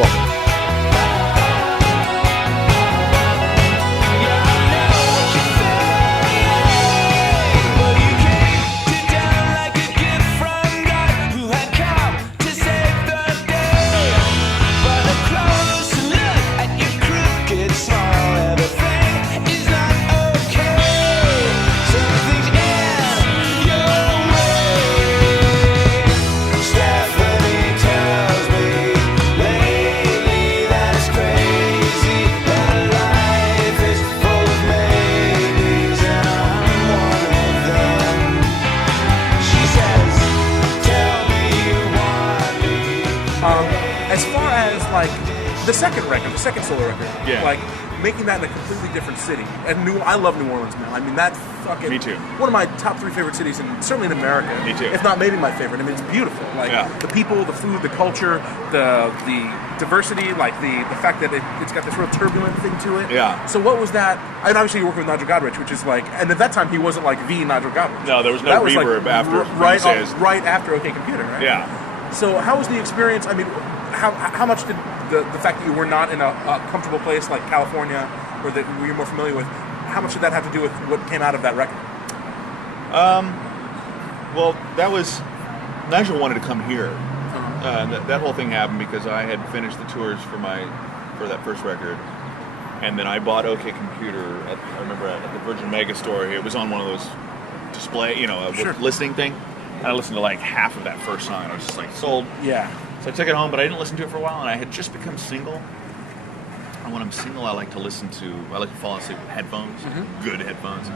Falkner. As far as like the second record, the second solo record, Yeah. like making that in a completely different city. And I love New Orleans, man. I mean, that's fucking Me too. one of my top 3 favorite cities, and certainly in America. Me too. If not maybe my favorite. I mean, it's beautiful. Like Yeah. the people, the food, the culture, the diversity, like the fact that it's got this real turbulent thing to it. Yeah. So what was that? And obviously you're working with Nigel Godrich, which is like, and at that time he wasn't like the Nigel Godrich. No, there was no That was reverb like, after right Says. right after OK Computer, right? Yeah. So how was the experience? I mean, how much did the fact that you were not in a comfortable place like California, or that you're more familiar with, how much did that have to do with what came out of that record? Well, that was Nigel wanted to come here. That whole thing happened because I had finished the tours for that first record, and then I bought OK Computer. I remember at the Virgin Mega store. It was on one of those display, Sure. listening thing. And I listened to like half of that first song, and I was just like sold. Yeah. So I took it home, but I didn't listen to it for a while, and I had just become single. And when I'm single, I like to fall asleep with headphones, good headphones,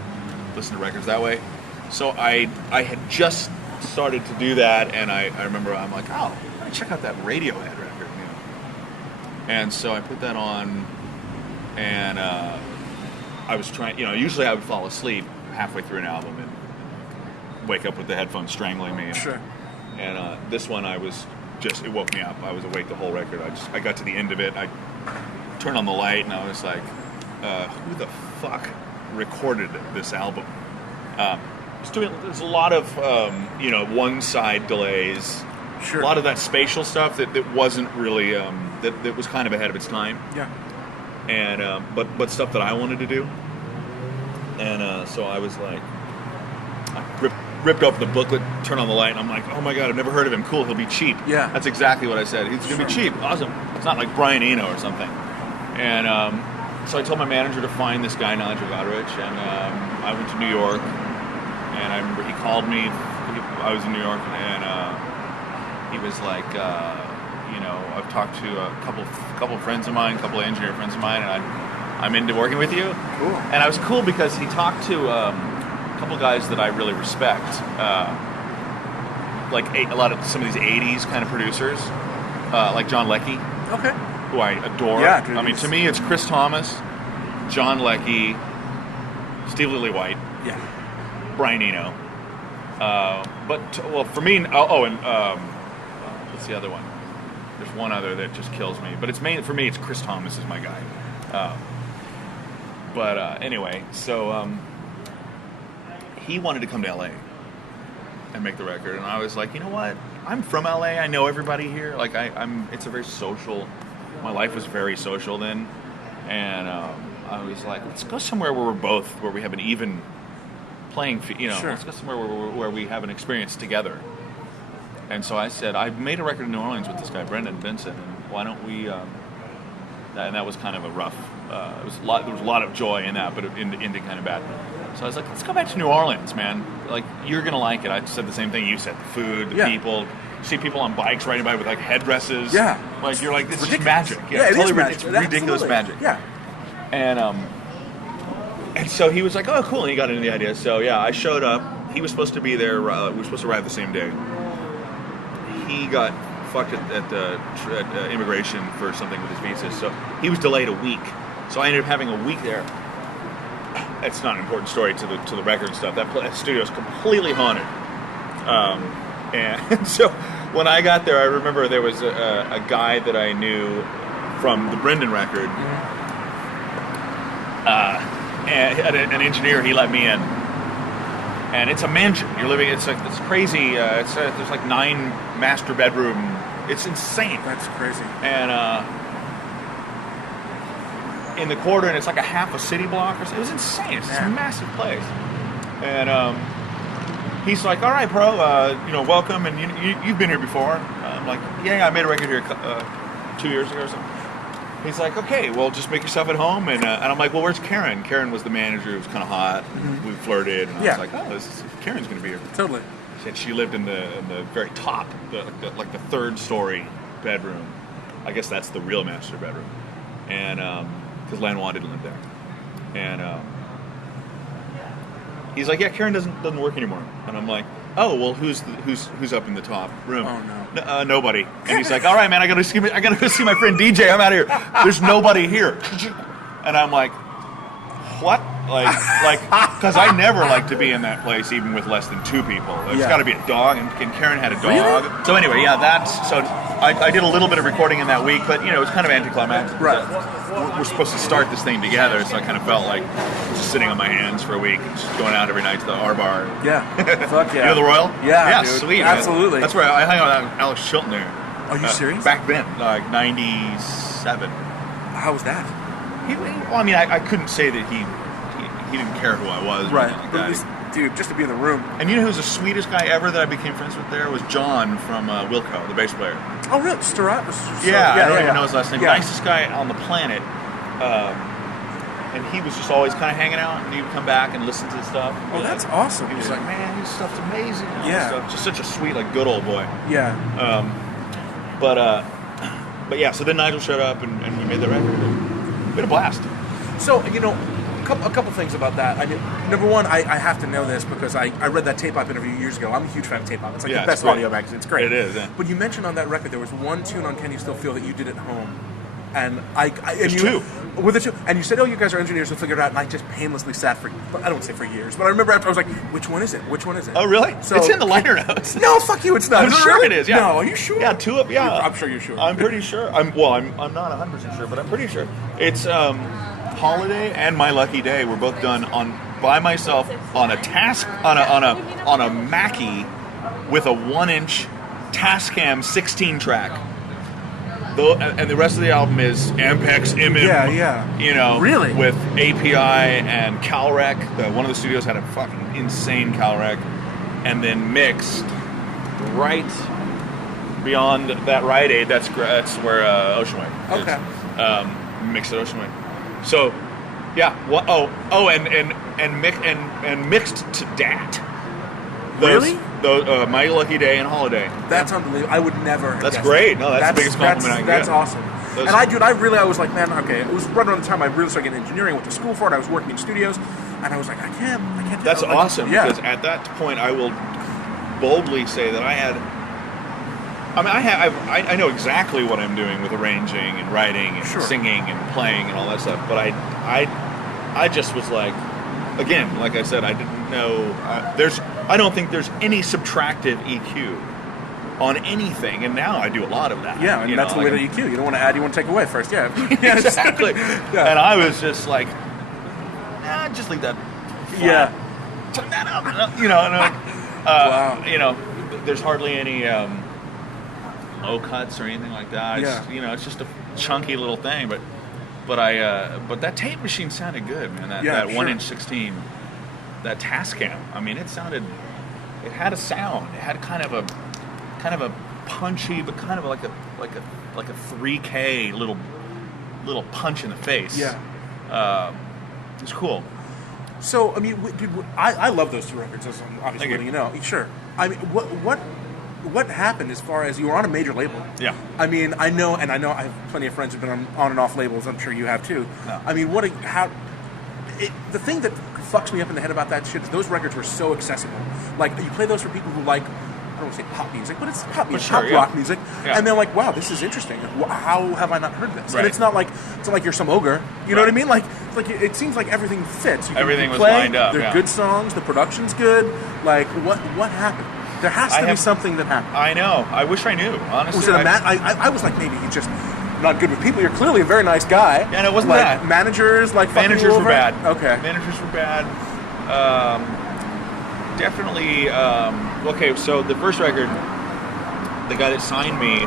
listen to records that way. So I had just started to do that, and I remember I'm like, oh, let me check out that Radiohead record, And so I put that on, and I was trying, usually I would fall asleep halfway through an album and wake up with the headphones strangling me. Sure. And this one, it woke me up. I was awake the whole record. I got to the end of it. I turned on the light, and I was like, who the fuck recorded this album? There's a lot of, one side delays. Sure. A lot of that spatial stuff that wasn't really, that was kind of ahead of its time. Yeah. And, but stuff that I wanted to do. And so I was like, I ripped open the booklet, turned on the light, and I'm like, oh my god, I've never heard of him. Cool, he'll be cheap. Yeah. That's exactly what I said. He's going to be cheap. Awesome. It's not like Brian Eno or something. And so I told my manager to find this guy, Nigel Godrich, and I went to New York, and I remember he called me. I was in New York, and he was like, I've talked to a couple of friends of mine, a couple of engineer friends of mine, and I'm into working with you. Cool. And I was cool because he talked to couple guys that I really respect, like a lot of some of these '80s kind of producers, like John Leckie, Okay. who I adore. Yeah, dude, I mean, to me, it's Chris Thomas, John Leckie, Steve Lillywhite, Yeah. Brian Eno. For me, and what's the other one? There's one other that just kills me, but for me, it's Chris Thomas is my guy. Anyway, so. He wanted to come to LA and make the record, and I was like, you know what? I'm from LA. I know everybody here. Like it's a very social. My life was very social then, and I was like, let's go somewhere where we have an even playing field. Sure. Let's go somewhere where we have an experience together. And so I said, I made a record in New Orleans with this guy Brendan Benson, and why don't we? And that was kind of a rough. There was a lot of joy in that, but ended kind of bad. So I was like, let's go back to New Orleans, man. Like, you're going to like it. I said the same thing you said. The food, the people. You see people on bikes riding by with, like, headdresses. Yeah. Like, you're like, this is ridiculous. magic. Yeah, it is magic. It's ridiculous Absolutely. magic. Yeah. And so he was like, oh, cool. And he got into the idea. So, yeah, I showed up. He was supposed to be there. We were supposed to arrive the same day. He got fucked at immigration for something with his visa. So he was delayed a week. So I ended up having a week there. It's not an important story to the record and stuff. That studio is completely haunted. And so when I got there, I remember there was a guy that I knew from the Brendan record. And an engineer, he let me in. And it's a mansion. You're living. It's like this crazy. There's like 9 master bedroom It's insane. That's crazy. And in the quarter, and it's like a half a city block or something. It was insane. It's this massive place. And he's like, all right, bro, welcome, and you've been here before. I'm like, yeah, I made a record here 2 years ago or something. He's like, okay, well, just make yourself at home. And I'm like, well, where's Karen? Karen was the manager. It was kind of hot. We flirted. And I was like, oh, Karen's going to be here. Totally. She lived in the very top, like the third story bedroom. I guess that's the real master bedroom. And because Lanois didn't live there. And he's like, yeah, Karen doesn't work anymore. And I'm like, oh, well, who's up in the top room? Oh no. Nobody. And he's like, all right, man, I gotta go see my friend DJ. I'm out of here. There's nobody here. And I'm like, what? Like, because I never like to be in that place, even with less than 2 people. There's got to be a dog, and Karen had a dog. Really? So anyway, I did a little bit of recording in that week, but it was kind of anticlimactic. Right. We're supposed to start this thing together, so I kind of felt like just sitting on my hands for a week, and just going out every night to the R Bar. Yeah. Fuck yeah. You know the Royal? Yeah, dude. Sweet. Man. Absolutely. That's where I hung out with Alex Chilton there. Are you serious? Back then, like 97. How was that? I couldn't say that he didn't care who I was. Right. Like But at least, dude, just to be in the room. And you know who's the sweetest guy ever that I became friends with there? Was John from Wilco, the bass player. Oh, really? I don't even know his last name. Yeah. Nicest guy on the planet. And he was just always kind of hanging out, and he would come back and listen to the stuff. Oh, that's awesome. He was like, man, this stuff's amazing. Yeah. Stuff. Just such a sweet, like, good old boy. Yeah. But yeah, so then Nigel showed up, and we made the record. We had a blast. So, a couple things about that. Number one, I have to know this because I read that Tape Op interview years ago. I'm a huge fan of Tape Op. It's like the best audio magazine. It's great. It is, yeah. But you mentioned on that record there was one tune on Can You Still Feel that you did at home. And There's 2. With the 2. And you said, oh, you guys are engineers who figured it out. And I just painlessly sat I don't want to say for years, but I remember after I was like, which one is it? Which one is it? Oh, really? So, it's in the liner notes. No, fuck you, it's not. I'm sure it is, yeah. No, are you sure? Yeah, 2 of, yeah. I'm sure you're sure. I'm pretty sure. I'm not 100% sure, but I'm pretty sure. It's Holiday and My Lucky Day were both done by myself on a Mackie with a 1-inch Tascam 16 track. And the rest of the album is Ampex, MM, really? With API and CalRec. One of the studios had a fucking insane CalRec, and then mixed right beyond that Rite Aid. That's where Ocean Way is. Okay. Mixed at Ocean Way. So, yeah. And mixed to Dat. Really? My Lucky Day and Holiday. That's unbelievable. I would never. That's great. No, that's the biggest compliment I can get. That's awesome. And I was like, man, okay. It was right around the time I really started getting engineering. I went to school for it. I was working in studios, and I was like, I can't. That's awesome. Because at that point, I will boldly say that I know exactly what I'm doing with arranging and writing and singing and playing and all that stuff. But I just was like, again, like I said, I didn't know. I don't think there's any subtractive EQ on anything, and now I do a lot of that. Yeah, and that's the way that EQ. You don't want to add, you want to take away first. Yeah, yeah, exactly. Yeah. And I was just like, just leave that flat. Yeah, turn that up. Wow. There's hardly any low cuts or anything like that. It's just a chunky little thing, but that tape machine sounded good, man. That 1-inch 16, that Tascam. I mean, it had a sound. It had kind of a punchy, but kind of like a 3K little punch in the face. Yeah, it was cool. So I mean, dude, I love those 2 records. As I'm obviously letting you know. Sure. I mean, what happened as far as you were on a major label? Yeah. I mean, I know I have plenty of friends who've been on and off labels. I'm sure you have too. No. I mean, the thing that fucks me up in the head about that shit is those records were so accessible. Like, you play those for people who like, I don't want to say pop music, but it's pop music, pop rock music, and they're like, wow, this is interesting. How have I not heard this? Right. And it's not like you're some ogre. You know what I mean? Like it seems like everything fits. Everything was lined up. They're good songs. The production's good. Like, what happened? There has to be something that happened. I know. I wish I knew, honestly. Was it I was like, maybe he's just not good with people. You're clearly a very nice guy. And it wasn't like, that. Managers were bad. Okay. Managers were bad. Definitely. Okay, so the first record, the guy that signed me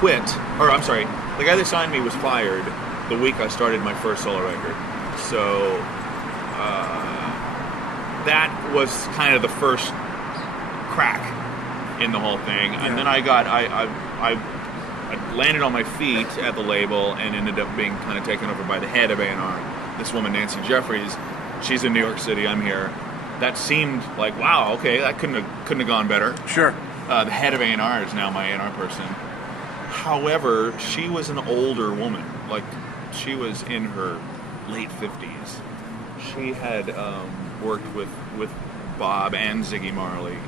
quit, or I'm sorry, the guy that signed me was fired the week I started my first solo record. So that was kind of the first crack in the whole thing. And then I landed on my feet at the label and ended up being kind of taken over by the head of A&R, this woman, Nancy Jeffries. She's in New York City, I'm here. That seemed like, wow, okay, that couldn't have gone better. Sure. The head of A&R is now my A&R person. However, she was an older woman. Like, she was in her late 50s. She had worked with Bob and Ziggy Marley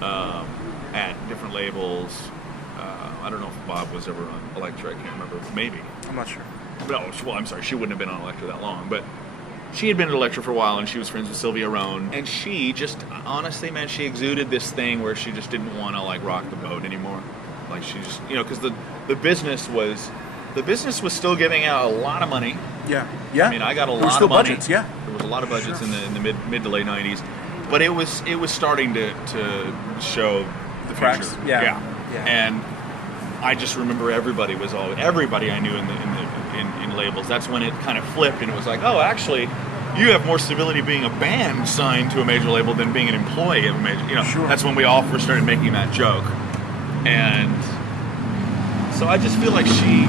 at different labels. I don't know if Bob was ever on Elektra. I can't remember. Maybe. I'm not sure. No, well, I'm sorry. She wouldn't have been on Elektra that long. But she had been at Elektra for a while, and she was friends with Sylvia Rohn. And she just, honestly, man, she exuded this thing where she just didn't want to, like, rock the boat anymore. Like, she just, because the business was still giving out a lot of money. Yeah. I mean, I got a lot of money. Budgets, yeah. There was a lot of budgets in the mid to late 90s. But it was starting to show the cracks. future. Yeah. And I just remember everybody I knew in labels. That's when it kind of flipped, and it was like, oh, actually, you have more stability being a band signed to a major label than being an employee of a major. Sure. That's when we all first started making that joke. And so I just feel like she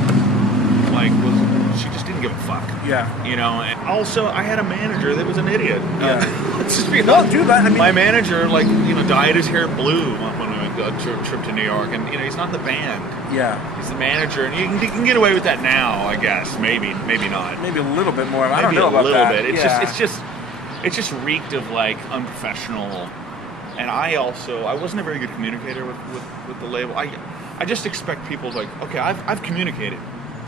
just didn't give a fuck. Yeah. And also I had a manager that was an idiot. Yeah. Dude, my manager, dyed his hair blue when we went on a trip to New York, and he's not in the band. Yeah. He's the manager, and you can get away with that now, I guess. Maybe not. Maybe a little bit more. I don't know about that. Maybe a little bit. It's just reeked of unprofessional. And I wasn't a very good communicator with the label. I just expect people okay, I've communicated.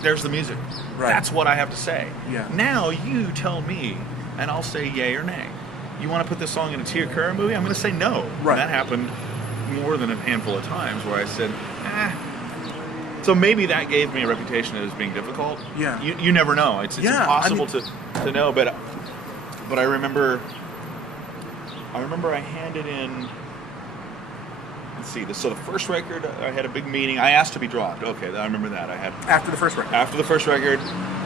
There's the music. Right. That's what I have to say. Yeah. Now you tell me, and I'll say yay or nay. You want to put this song in a Tia Curran movie? I'm going to say no. Right. And that happened more than a handful of times where I said, So maybe that gave me a reputation as being difficult. Yeah. You never know. It's impossible to know. But I remember I handed in. Let's see. So the first record, I had a big meeting. I asked to be dropped. Okay, I remember that. After the first record. After the first record,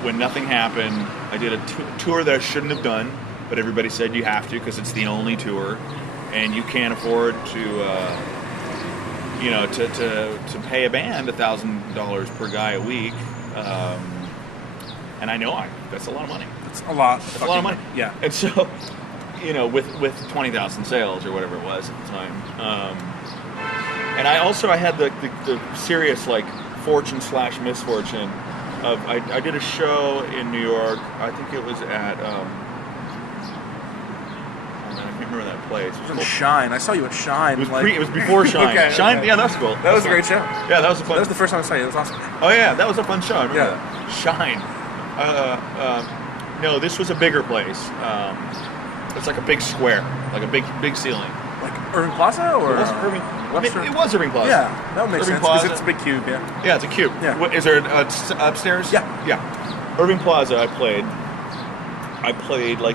when nothing happened, I did a tour that I shouldn't have done, but everybody said you have to because it's the only tour, and you can't afford to pay a band $1,000 per guy a week. And I know that's a lot of money. It's a lot. That's a lot of money. Yeah. And so, with 20,000 sales or whatever it was at the time. And I had the serious fortune/misfortune of I did a show in New York. I think it was at I can't remember that place. It was in Shine. I saw you at Shine. It was before Shine. Okay, Shine. okay. Yeah, that was cool. That was a great show. Yeah, that was a fun. That was the first time I saw you. That was awesome. Oh yeah, that was a fun show. I remember that. Shine. No, this was a bigger place. It's like a big square, like a big ceiling. Like Irving Plaza, or it was Irving. It was Irving Plaza. Yeah, that would make Irving sense because it's a big cube. Yeah. Yeah, it's a cube. Yeah. Is there upstairs? Yeah. Irving Plaza. I played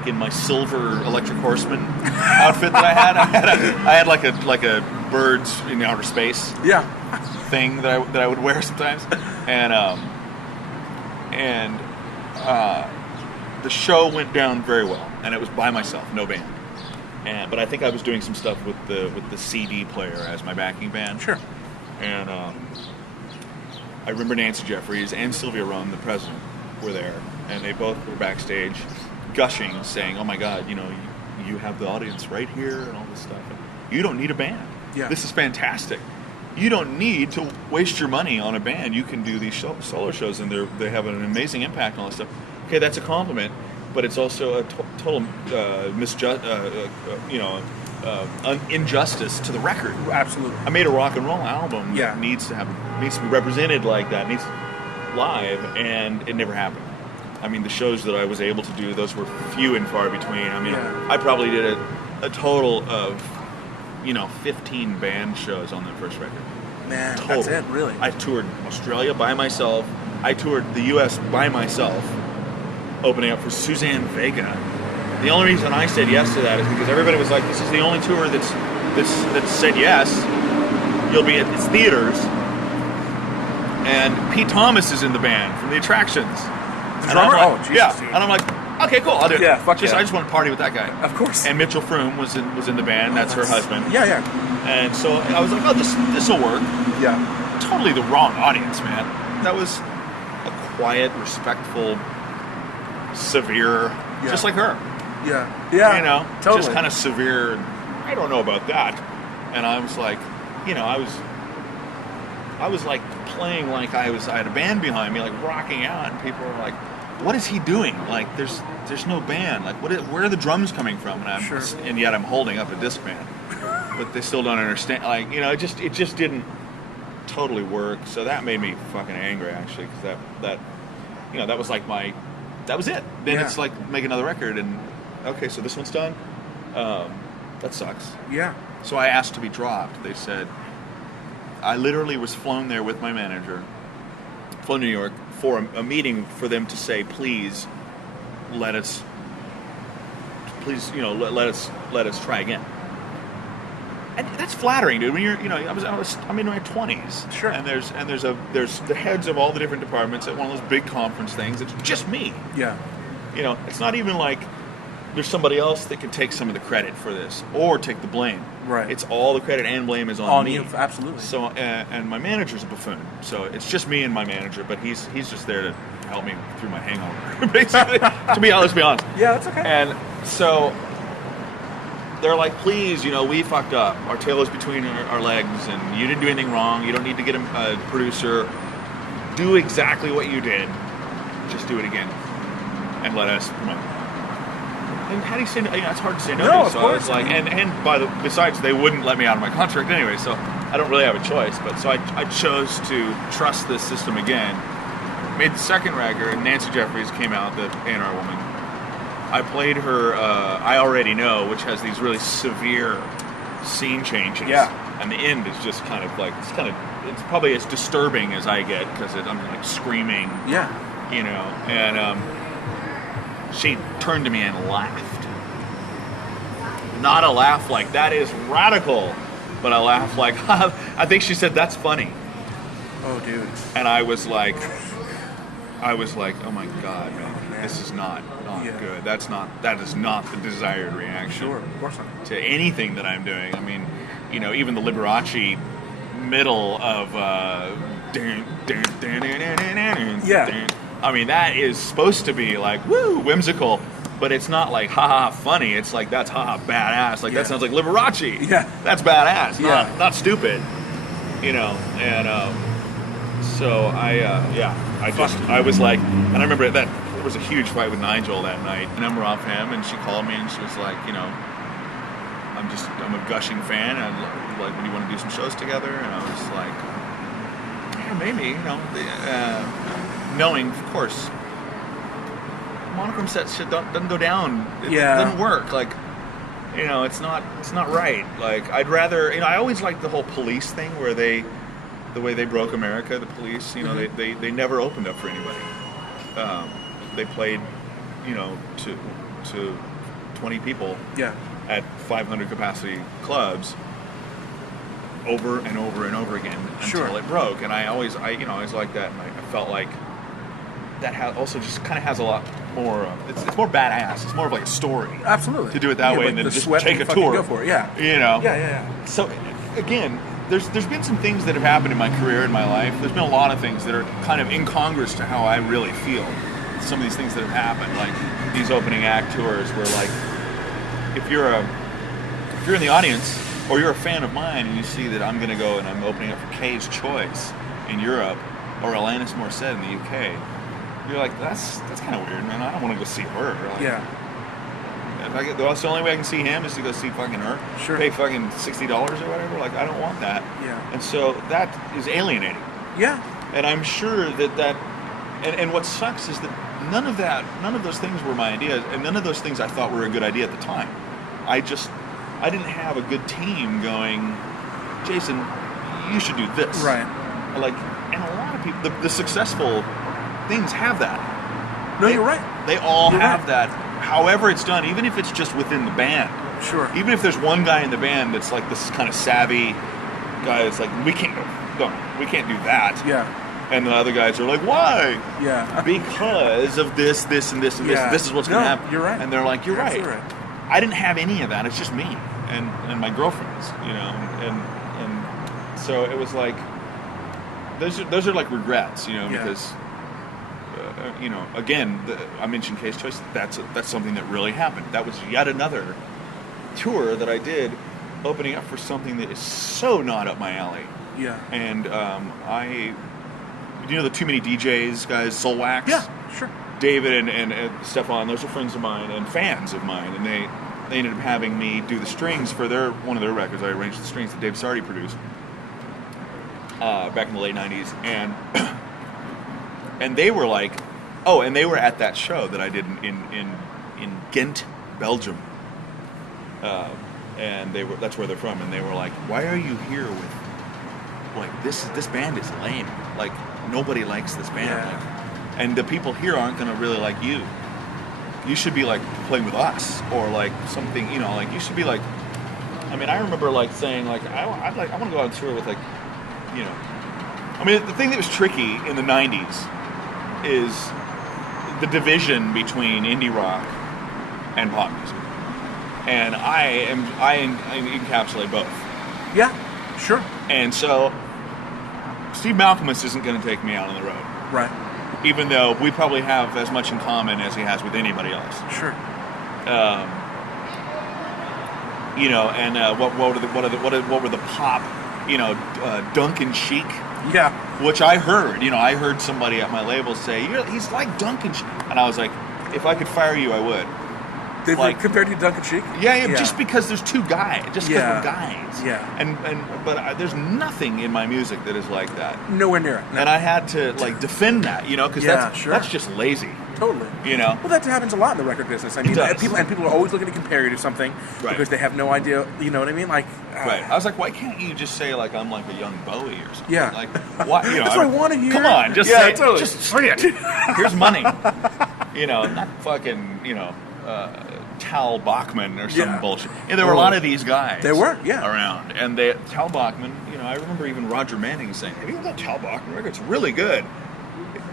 in my silver Electric Horseman outfit that I had. I had like a birds in outer space. Yeah. Thing that I would wear sometimes, and the show went down very well, and it was by myself, no band. But I think I was doing some stuff with the CD player as my backing band. Sure. And I remember Nancy Jeffries and Sylvia Rohn, the president, were there, and they both were backstage, gushing, saying, "Oh my God, you have the audience right here and all this stuff. You don't need a band. Yeah. This is fantastic. You don't need to waste your money on a band. You can do these solo shows, and they have an amazing impact on all this stuff." Okay, that's a compliment, but it's also a total injustice to the record. Absolutely. I made a rock and roll album that needs to be represented like that, needs live, and it never happened. I mean, the shows that I was able to do, those were few and far between. I mean, I probably did a total of 15 band shows on that first record. Man, total. That's it, really. I toured Australia by myself. I toured the U.S. by myself, opening up for Suzanne Vega. The only reason I said yes to that is because everybody was like, "This is the only tour that's said yes. You'll be at its theaters." and Pete Thomas is in the band from the Attractions. The drummer? Like, Oh, Jesus, yeah. dude. And I'm like, okay, cool, I'll do it. Yeah, fuck I yeah. just want to party with that guy. Of course. And Mitchell Froome was in the band. That's her husband. Yeah, yeah. And so I was like, oh, this will work. Yeah. Totally the wrong audience, man. That was a quiet, respectful, severe, just like her. Yeah. Yeah. You know, totally. just kind of severe. I don't know about that. And I was like, you know, I was like playing like I had a band behind me, like rocking out, and people were like, "What is he doing? Like, there's no band. Like, where are the drums coming from?" And and yet I'm holding up a disc band, but they still don't understand. Like, you know, it just didn't totally work. So that made me fucking angry, actually, because that you know, that was like that was it. Then it's like make another record, and okay, so this one's done. That sucks. Yeah. So I asked to be dropped. They said, I literally was flown there with my manager, flown to New York for a meeting for them to say, please, let us try again. And that's flattering, dude. When you're, you know, I'm in my 20s. Sure. And there's the heads of all the different departments at one of those big conference things. It's just me. Yeah. You know, it's not even like there's somebody else that can take some of the credit for this or take the blame. Right. It's all the credit and blame is on me. You, absolutely. So, and my manager's a buffoon. So it's just me and my manager, but he's just there to help me through my hangover, basically. Let's be honest. Yeah, that's okay. And so they're like, please, you know, we fucked up. Our tail is between our legs, and you didn't do anything wrong. You don't need to get a producer. Do exactly what you did. Just do it again, and let us promote. And how do you say no? You know, it's hard to say no. No, to. of So course. I was like, besides, they wouldn't let me out of my contract anyway, so I don't really have a choice. But so I chose to trust this system again. Made the second record, and Nancy Jeffries came out, the A&R woman. I played her I Already Know, which has these really severe scene changes. Yeah. And the end is just kind of like, it's probably as disturbing as I get, because I'm like screaming. Yeah. You know, and she turned to me and laughed. Not a laugh like, that is radical, but a laugh like, I think she said, that's funny. Oh, dude. And I was like, oh my God, man, this is not good. That is not the desired reaction. Sure, of course not. To anything that I'm doing. I mean, you know, even the Liberace middle of, yeah. I mean, that is supposed to be like, woo, whimsical, but it's not like, ha funny. It's like, that's badass. Like, that sounds like Liberace. Yeah. That's badass. Yeah. Not stupid. You know, and so I was like, and I remember that there was a huge fight with Nigel that night. The number off him, and she called me and she was like, you know, I'm a gushing fan, and like, when you want to do some shows together, and I was like, yeah, maybe, you know, knowing, of course, monochrome set shit doesn't go down. It doesn't work. Like, you know, it's not right. Like, I'd rather, you know, I always liked the whole police thing where the way they broke America, the police, you know, Mm-hmm. they never opened up for anybody. They played, you know, to 20 people at 500 capacity clubs over and over and over again until it broke. And I always like that, and I felt like that also just kind of has a lot more. It's more badass. It's more of like a story. Absolutely. To do it that way, and then just take a tour. Go for it. Yeah. You know. Yeah. So again, there's been some things that have happened in my career, in my life. There's been a lot of things that are kind of incongruous to how I really feel. Some of these things that have happened, like these opening act tours, where like if you're in the audience or you're a fan of mine and you see that I'm going to go and I'm opening up for Kay's Choice in Europe or Alanis Morissette in the UK. You're like, that's kind of weird, man. I don't want to go see her. Like, that's the only way I can see him is to go see fucking her. Sure. Pay fucking $60 or whatever. Like, I don't want that. Yeah. And so that is alienating. Yeah. And I'm sure that and what sucks is that none of those things were my ideas, and none of those things I thought were a good idea at the time. I didn't have a good team going, Jason, you should do this. Right. Like, and a lot of people, the successful things have that. No, you're right. They all You're have right. that. However it's done, even if it's just within the band. Sure. Even if there's one guy in the band that's like this kind of savvy guy that's like, we can't do that. Yeah. And the other guys are like, why? Yeah. Because of this, and this, and this. This is what's going to happen. You're right. And they're like, you're right. Right. I didn't have any of that. It's just me and my girlfriends, you know. And so it was like, those are like regrets, you know, because, you know, again, I mentioned Case Choice. That's something that really happened. That was yet another tour that I did, opening up for something that is so not up my alley. Yeah. And you know the Too Many DJs guys, Soul Wax? Yeah, sure. David and Stefan, those are friends of mine and fans of mine, and they ended up having me do the strings for one of their records. I arranged the strings that Dave Sardi produced back in the late 90s, and they were like, oh, and they were at that show that I did in Ghent, Belgium, and that's where they're from, and they were like, why are you here with, like, this band is lame, like, nobody likes this band, like, and the people here aren't going to really like you. You should be like playing with us, or like something, you know, like you should be like, I mean, I remember like saying like, I want to go on tour with like, you know, I mean, the thing that was tricky in the 90s is the division between indie rock and pop music. And I encapsulate both. Yeah, sure. And so Steve Malcolmus isn't going to take me out on the road. Right. Even though we probably have as much in common as he has with anybody else. Sure. You know, and what were the pop, you know, Duncan Sheik? Yeah. Which I heard. You know, I heard somebody at my label say, he's like Duncan Sheik. And I was like, if I could fire you, I would. They've compared you to Duncan Sheik? Yeah, just because there's two guys. Just because we're guys. Yeah. But there's nothing in my music that is like that. Nowhere near it. No. And I had to, like, defend that, you know, because that's just lazy. Totally. You know? Well, that happens a lot in the record business. I mean, people are always looking to compare you to something because they have no idea, you know what I mean? Like, right. I was like, why can't you just say, like, I'm like a young Bowie or something? Yeah. Like, why, you know, that's what I want to hear. Come on, just say totally. Just say it. Here's money. You know, not fucking, you know, Tal Bachman or some bullshit. Yeah, there were a lot of these guys. There were, around, and Tal Bachman. You know, I remember even Roger Manning saying, "Have you heard that Tal Bachman record? It's really good."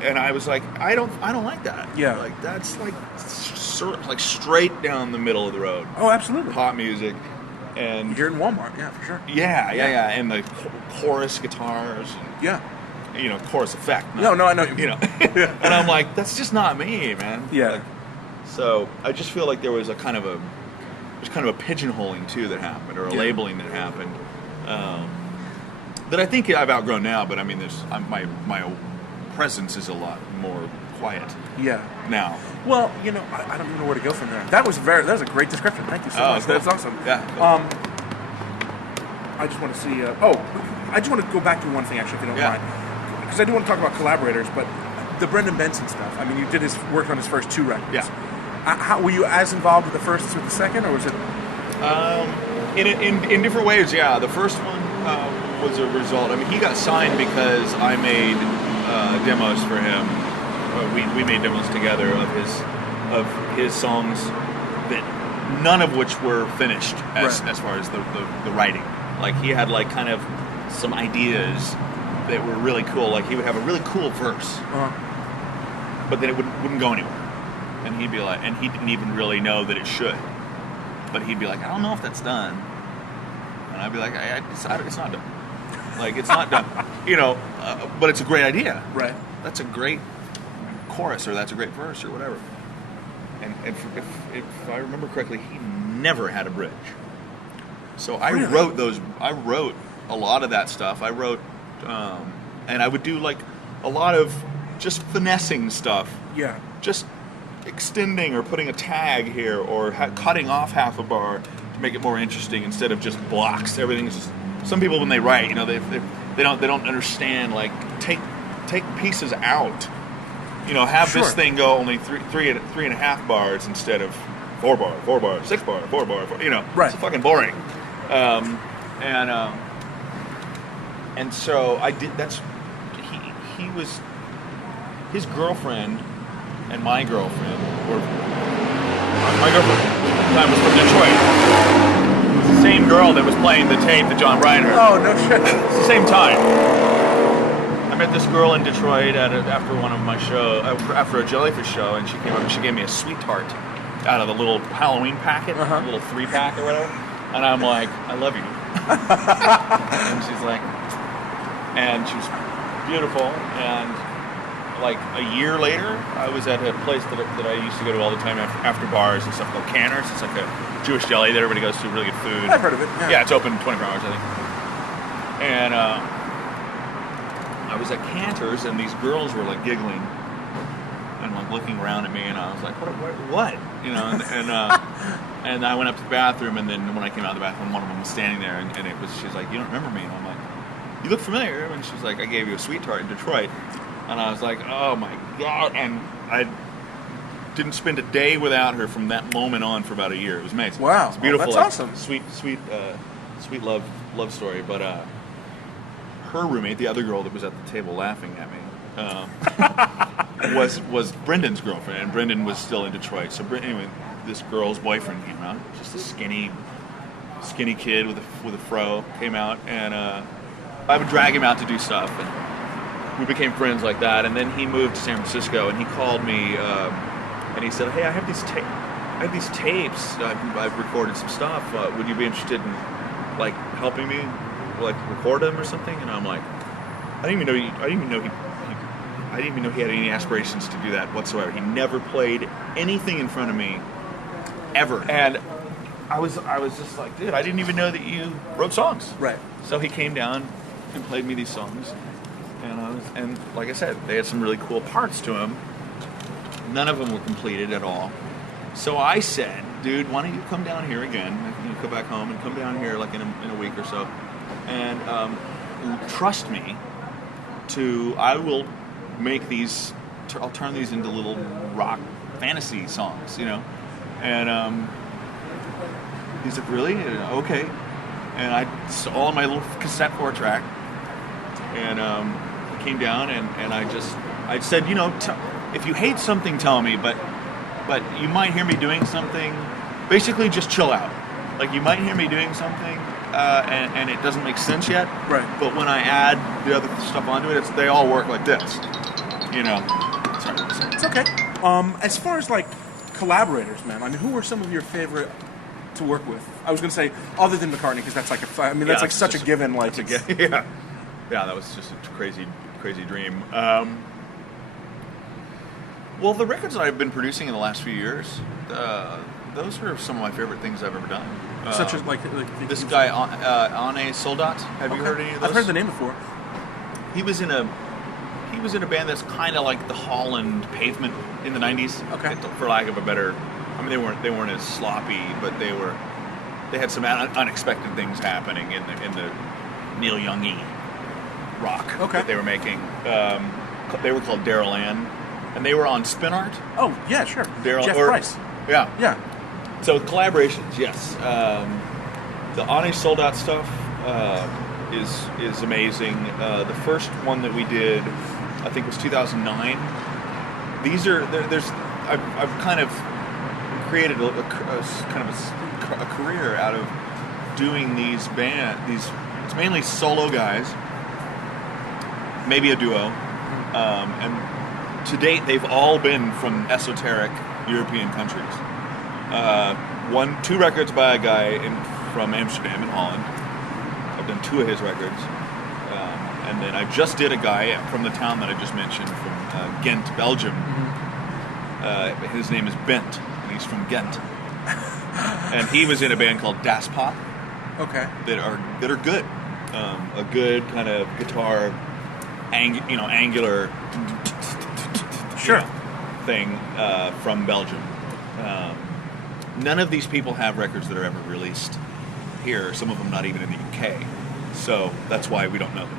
And I was like, I don't like that. Yeah, like that's like sort of like straight down the middle of the road. Oh, absolutely. Pop music, and you hear it in Walmart, yeah, for sure. Yeah, and the chorus guitars. And, you know, chorus effect. No, I know. You know, and I'm like, that's just not me, man. Yeah. Like, so I just feel like there was a kind of a pigeonholing too that happened, or a labeling that happened, that I think I've outgrown now. But I mean, my presence is a lot more quiet. Yeah. Now. Well, you know, I don't even know where to go from there. That was a great description. Thank you so much. Cool. That's awesome. Yeah. I just want to see. I just want to go back to one thing, actually, if you don't mind, because I do want to talk about collaborators, but the Brendan Benson stuff. I mean, you did work on his first two records. Yeah. How were you as involved with the first as with the second, or was it? In different ways, yeah. The first one was a result. I mean, he got signed because I made demos for him. We made demos together of his songs that none of which were finished as far as the writing. Like he had like kind of some ideas that were really cool. Like he would have a really cool verse, but then it wouldn't go anywhere. And he'd be like, and he didn't even really know that it should. But he'd be like, I don't know if that's done. And I'd be like, it's not done. Like, it's not done. You know, but it's a great idea. Right. That's a great chorus, or that's a great verse, or whatever. And if I remember correctly, he never had a bridge. So I wrote a lot of that stuff. I wrote, and I would do like a lot of just finessing stuff. Yeah. Just extending or putting a tag here, or cutting off half a bar to make it more interesting instead of just blocks. Everything's just, some people when they write, you know, they don't understand, like take pieces out. You know, have this thing go only three and a half bars instead of 4 bar, 6 bar, 4 bar, 4, you know. Right. It's fucking boring. And so I did. He was, his girlfriend and my girlfriend were. My girlfriend at the time was from Detroit. It was the same girl that was playing the tape that John Bryan heard. Oh, no shit. It's the same time. I met this girl in Detroit after one of my after a jellyfish show, and she came up and she gave me a sweet tart out of the little Halloween packet, a little 3-pack or whatever. And I'm like, I love you. And she's like, and she was beautiful. And like a year later, I was at a place that I used to go to all the time after bars and stuff called Canner's. It's like a Jewish deli that everybody goes to, really good food. I've heard of it. Yeah, it's open 24 hours, I think. And I was at Cantor's, and these girls were like giggling and like looking around at me, and I was like, what? You know, and I went up to the bathroom, and then when I came out of the bathroom, one of them was standing there, and she's like, you don't remember me? And I'm like, you look familiar. And she's like, I gave you a sweet tart in Detroit. And I was like, oh my God. And I didn't spend a day without her from that moment on for about a year. It was amazing. Wow. It's beautiful. That's awesome. Sweet love story. But her roommate, the other girl that was at the table laughing at me, was Brendan's girlfriend, and Brendan was still in Detroit. So anyway, this girl's boyfriend came out, just a skinny kid with a fro, came out, and I would drag him out to do stuff, and we became friends like that. And then he moved to San Francisco, and he called me, and he said, "Hey, I have these tapes. I've recorded some stuff. Would you be interested in like helping me, like record them or something?" And I'm like, I didn't even know he had any aspirations to do that whatsoever. He never played anything in front of me, ever. And I was just like, dude, I didn't even know that you wrote songs. Right. So he came down and played me these songs, and like I said, they had some really cool parts to them. None of them were completed at all. So I said, dude, why don't you come down here again? You go back home and come down here like in a week or so, and trust me. I will make these. I'll turn these into little rock fantasy songs, you know. And he's like, really? Okay. And I all on my little cassette 4-track, and he came down and I said, you know, if you hate something, tell me, but you might hear me doing something. Basically, just chill out. Like, you might hear me doing something, and it doesn't make sense yet. Right. But when I add the other stuff onto it, they all work like this. You know. Sorry. It's okay. As far as like collaborators, man, I mean, who were some of your favorite to work with? I was going to say other than McCartney, because that's like that's like such a given. Like, yeah, that was just a crazy dream. Well, the records that I've been producing in the last few years, those are some of my favorite things I've ever done. Such as like this guy, Ane Soldat. Have you heard any of those? I've heard the name before. He was in a band that's kind of like the Holland Pavement in the '90s. Okay. For lack of a better, I mean, they weren't as sloppy, but they had some unexpected things happening in the Neil Young-y rock that they were making. They were called Daryl Ann, and they were on Spin Art. Oh yeah, sure. Jeff Price. Yeah. Yeah. So collaborations, yes. The Ane Soldat stuff is amazing. The first one that we did, I think, was 2009. I've kind of created a career out of doing these it's mainly solo guys, maybe a duo, and to date they've all been from esoteric European countries. 2 records by a guy from Amsterdam in Holland. I've done 2 of his records, and then I just did a guy from the town that I just mentioned, from Ghent, Belgium. His name is Bent, and he's from Ghent, and he was in a band called Das Pop. Okay. That are good, a good kind of guitar, angular, thing from Belgium. None of these people have records that are ever released here, some of them not even in the UK. So that's why we don't know them.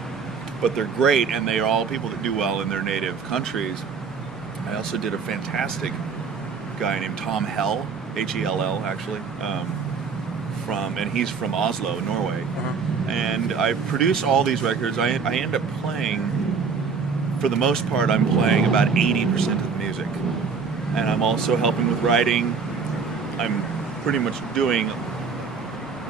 But they're great, and they are all people that do well in their native countries. I also did a fantastic guy named Tom Hell, Hell actually, and he's from Oslo, Norway. And I produce all these records. I end up playing, for the most part, I'm playing about 80% of the music. And I'm also helping with writing. I'm pretty much doing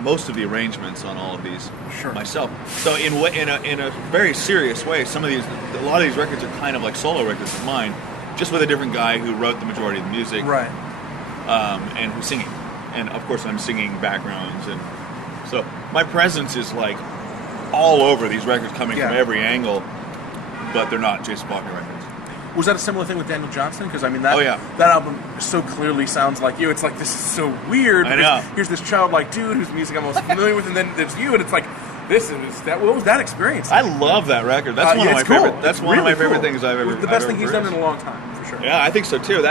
most of the arrangements on all of these Sure. myself. So in a very serious way, a lot of these records are kind of like solo records of mine, just with a different guy who wrote the majority of the music, Right. And who's singing. And of course, I'm singing backgrounds, and so my presence is like all over these records, coming from every angle, but they're not Jason Falkner records. Was that a similar thing with Daniel Johnston? Because I mean, that that album so clearly sounds like you. It's like, this is so weird. I know. Here's this childlike dude whose music I'm most familiar with, and then there's you, and it's like, this is that. What was that experience like? I love that record. That's one of my favorite. That's one of my favorite things I've ever. The best thing he's done in a long time, for sure. Yeah, I think so too.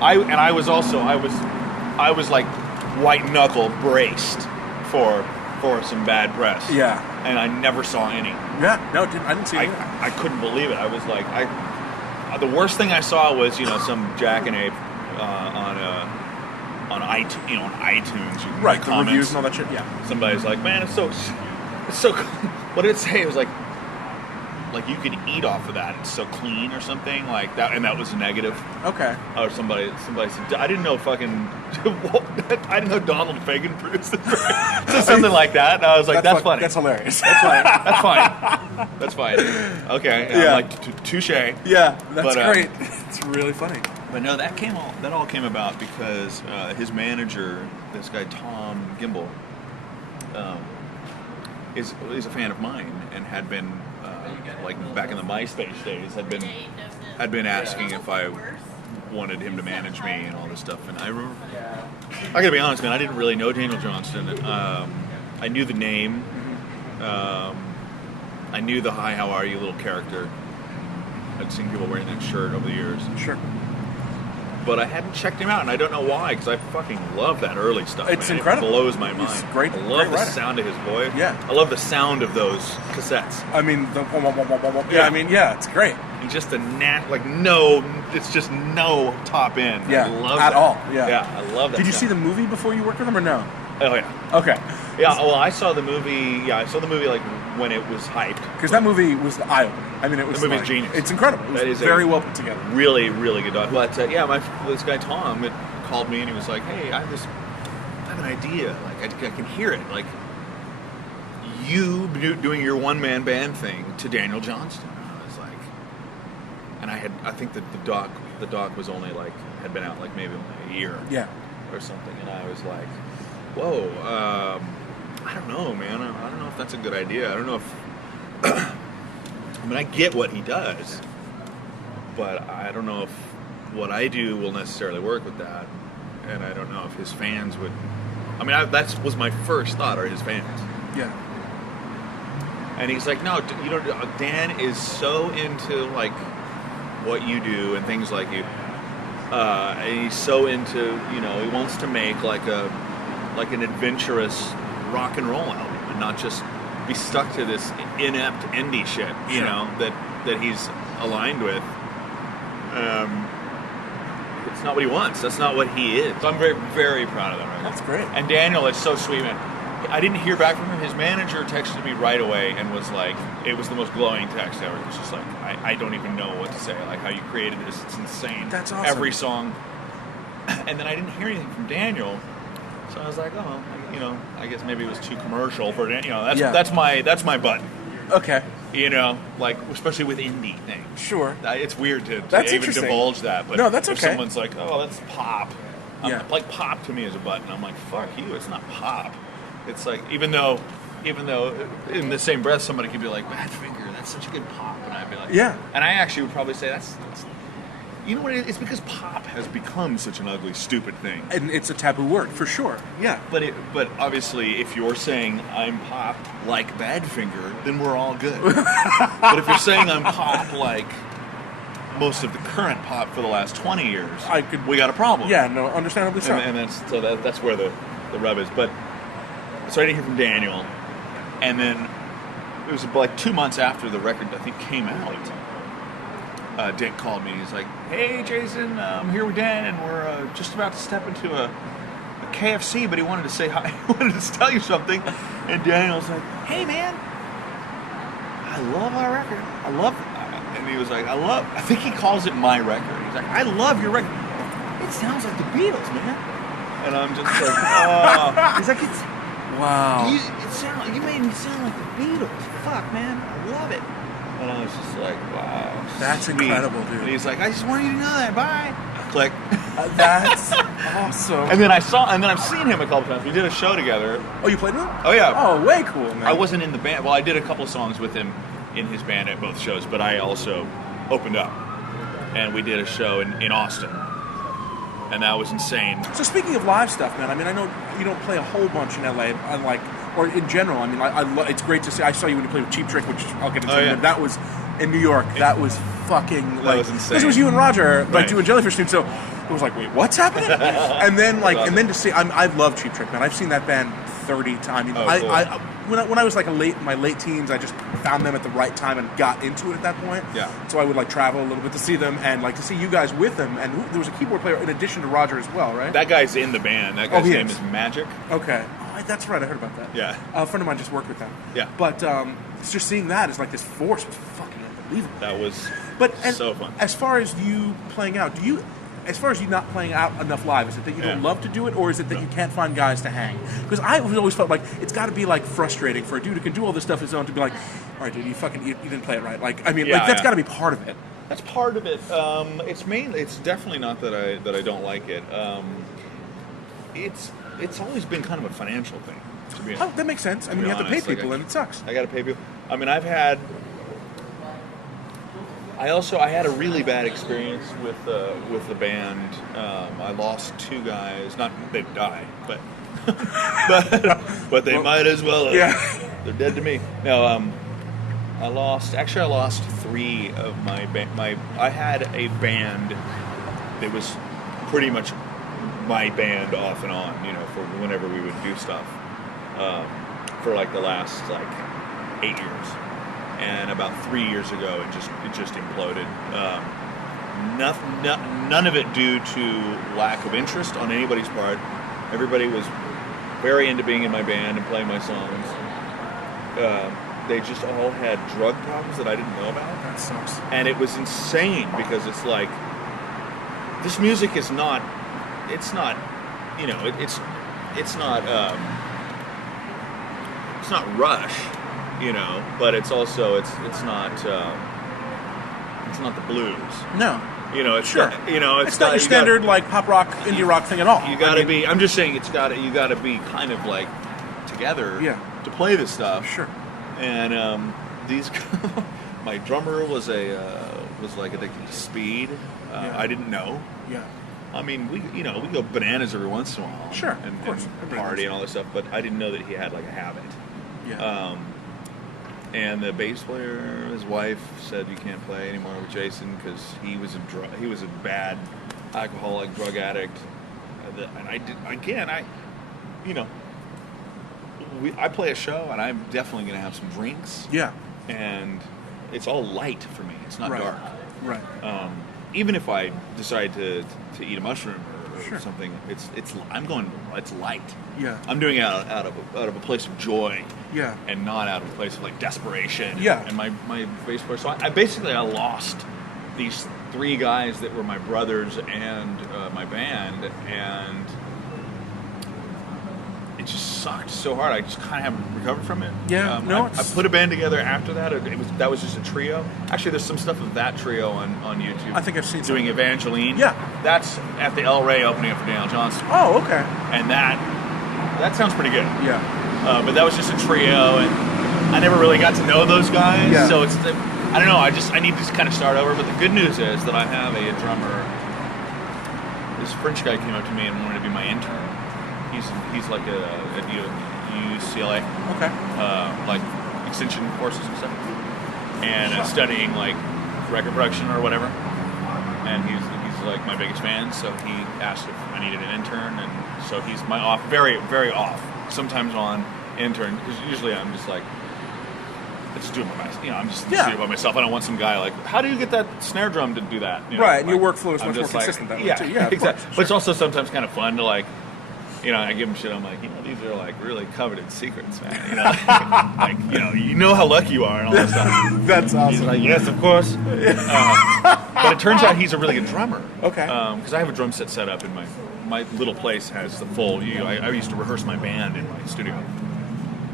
I was like white knuckle braced for some bad press. Yeah. And I never saw any. Yeah. No, I didn't see it. I couldn't believe it. I was like, the worst thing I saw was some jackanape on iTunes. On iTunes, you can right. write The comments. reviews and all that shit. Yeah. Somebody's like, man, it's so. What did it say? It was like you could eat off of that. It's so clean or something like that, and that was negative. Okay. Or somebody said, I didn't know I didn't know Donald Fagen produced it. So something like that. And I was like, that's funny. That's hilarious. That's fine. That's fine. That's fine. Okay. And I'm like, touche. Yeah, that's great. It's really funny. But no, that all came about because his manager, this guy Tom Gimbel, is a fan of mine and had been like back in the MySpace days had been asking if I wanted him to manage me and all this stuff. And I gotta be honest, man, I didn't really know Daniel Johnston. I knew the name. I knew the "Hi, how are you" little character. I'd seen people wearing that shirt over the years. Sure. But I hadn't checked him out, and I don't know why, because I fucking love that early stuff. It's man. incredible. It blows my mind. He's great. I love the writer. sound of his voice. Yeah. I love the sound of those cassettes. I mean, it's great. And just it's just no top end. Yeah, I love at that. all. Yeah. Yeah, I love that. Did you see sound. the movie before you worked with him, or no? Oh yeah. Okay. Yeah. Well, I saw the movie. Yeah, I saw the movie like when it was hyped. Because that movie was eye-opening. I mean, it was. The movie's genius. It's incredible. It was very well put together. Really, really good doc. But this guy Tom called me and he was like, "Hey, I have an idea. Like I can hear it. Like you doing your one-man band thing to Daniel Johnston." And I was like, and I think that the doc was only had been out maybe only a year. Yeah. Or something, and I was like, "Whoa, I don't know, man. I don't know if that's a good idea. I don't know if I mean, I get what he does, but I don't know if what I do will necessarily work with that, and I don't know if his fans would. I mean, that was my first thought, are his fans. Yeah. And he's like, no, Dan is so into what you do and things like you. And he's so into, he wants to make an adventurous rock and roll album and not just be stuck to this inept indie shit, you know, that he's aligned with. It's not what he wants. That's not what he is. So I'm very, very proud of that record. That's great. And Daniel is so sweet, man. I didn't hear back from him. His manager texted me right away and was like, it was the most glowing text ever. It was just like, I don't even know what to say. Like, how you created this, it's insane. That's awesome. Every song. And then I didn't hear anything from Daniel. So I was like, oh, I guess maybe it was too commercial for Daniel. That's my button. Okay. Especially with indie things. Sure. It's weird to That's even divulge that. But no, that's if okay. someone's like, oh, that's pop. Yeah. Pop to me is a button. I'm like, fuck you, it's not pop. It's like, even though in the same breath somebody could be like, Badfinger, that's such a good pop, and I'd be like, yeah. And I actually would probably say that's you know what it is? It's because pop has become such an ugly, stupid thing, and it's a taboo word for sure. Yeah, but obviously, if you're saying I'm pop like Badfinger, then we're all good. But if you're saying I'm pop like most of the current pop for the last 20 years, we got a problem. Yeah, no, understandably so. And that's where the rub is. But so I didn't hear from Daniel, and then it was 2 months after the record I think came out. Dick called me. He's like, "Hey, Jason, I'm here with Dan, and we're just about to step into a KFC, but he wanted to say hi. He wanted to tell you something." And Daniel's like, "Hey, man, I love our record. I love it." And he was like, I think he calls it my record. He's like, "I love your record. It sounds like the Beatles, man." And I'm just like, oh. He's like, Wow. You made me sound like the Beatles. Fuck, man, I love it. And I was just like, wow, that's sweet. incredible, dude. And he's like, I just wanted you to know that. Bye. Click. That's awesome. And then I've seen him a couple times. We did a show together. Oh, you played with him? Oh yeah. Oh, way cool, man. I wasn't in the band. Well, I did a couple of songs with him in his band at both shows, but I also opened up, and we did a show in Austin, and that was insane. So speaking of live stuff, man, I mean, I know you don't play a whole bunch in LA, unlike, or in general. I mean, it's great to see. I saw you when you played with Cheap Trick, which I'll get into. Oh, yeah. But that was in New York. That was fucking that like, was insane. Because it was you and Roger like Right. doing Jellyfish Tune, so it was like, wait, what's happening? and then to see, I love Cheap Trick, man. I've seen that band 30 times. Cool. When I was like my late teens, I just found them at the right time and got into it at that point. Yeah. So I would like travel a little bit to see them and like to see you guys with them. And there was a keyboard player in addition to Roger as well, right? That guy's in the band. That guy's name is Magic. Okay. Oh, that's right. I heard about that. Yeah. A friend of mine just worked with them. Yeah. But just seeing that is like this force was fucking unbelievable. That was so fun. As far as you playing out, as far as you not playing out enough live, is it that you don't love to do it, or is it that you can't find guys to hang? Because I always felt like it's got to be like frustrating for a dude who can do all this stuff his own to be like, all right, dude, you didn't play it right. Like, I mean, that's got to be part of it. That's part of it. It's definitely not that I don't like it. It's always been kind of a financial thing. To be that makes sense. I mean, you have to pay people, and it sucks. I got to pay people. I mean, I had a really bad experience with the band. I lost two guys. Not they died, but but they might as well have. Yeah. They're dead to me. No, I lost three of my band. I had a band that was pretty much my band off and on, for whenever we would do stuff, for like the last 8 years. And about 3 years ago, it just imploded. None of it due to lack of interest on anybody's part. Everybody was very into being in my band and playing my songs. They just all had drug problems that I didn't know about. That sucks. And it was insane because it's like, this music is not. It's not. It's not Rush. But it's also it's not the blues. No. It's sure. It's not your standard like pop rock, indie rock thing at all. You got to be. I'm just saying you got to be kind of like together. To play this stuff. Sure. And these, my drummer was like addicted to speed. I didn't know. Yeah. I mean, we go bananas every once in a while. Sure. And, of course. And party and all this stuff, but I didn't know that he had like a habit. Yeah. And the bass player, his wife, said you can't play anymore with Jason because he was a bad alcoholic, drug addict. And I play a show and I'm definitely going to have some drinks. Yeah. And it's all light for me. It's not dark. Right. Even if I decide to eat a mushroom or sure. something, it's light. Yeah. I'm doing it out of a place of joy. Yeah. And not out of a place of like desperation. Yeah. And my bass player. So I lost these three guys that were my brothers and my band, and it just sucked so hard. I just kind of haven't recovered from it. Yeah. I put a band together after that. That was just a trio. Actually, there's some stuff of that trio on YouTube. I think I've seen doing something. Evangeline. Yeah. That's at the El Rey opening up for Daniel Johnston. Oh, okay. And that sounds pretty good. Yeah. But that was just a trio, and I never really got to know those guys. Yeah. So I don't know. I need to kind of start over. But the good news is that I have a drummer. This French guy came up to me and wanted to be my intern. He's like at UCLA. Okay. Like extension courses and stuff, and studying like record production or whatever. And he's like my biggest fan, so he asked if I needed an intern, and so he's my off, very very off. Sometimes on intern, because usually I'm just like, I just do it by myself. I'm just doing it by myself. I don't want some guy like, how do you get that snare drum to do that? Right, and your workful is much more consistent that way too. Yeah, exactly. Sure. But it's also sometimes kind of fun to like, I give him shit. I'm like, these are like really coveted secrets, man. You know how lucky you are and all that stuff. That's awesome. He's like, yes, of course. But it turns out he's a really good drummer. Okay. Because I have a drum set up in my my little place has the full. I used to rehearse my band in my studio,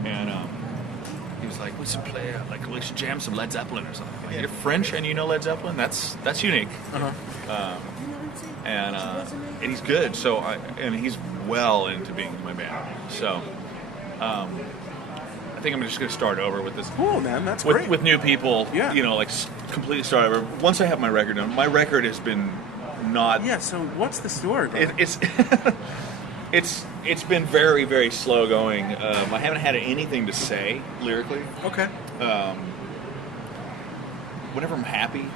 and he was like, "We should play, we should jam some Led Zeppelin or something." Like, you're French and you know Led Zeppelin? That's unique. And he's good. So and he's well into being in my band. So I think I'm just going to start over with this. Cool, man. That's great. With new people. Yeah. Completely start over. Once I have my record done, my record has been not. Yeah. So what's the story, bro? It's been very, very slow going. I haven't had anything to say lyrically. Okay. Whenever I'm happy,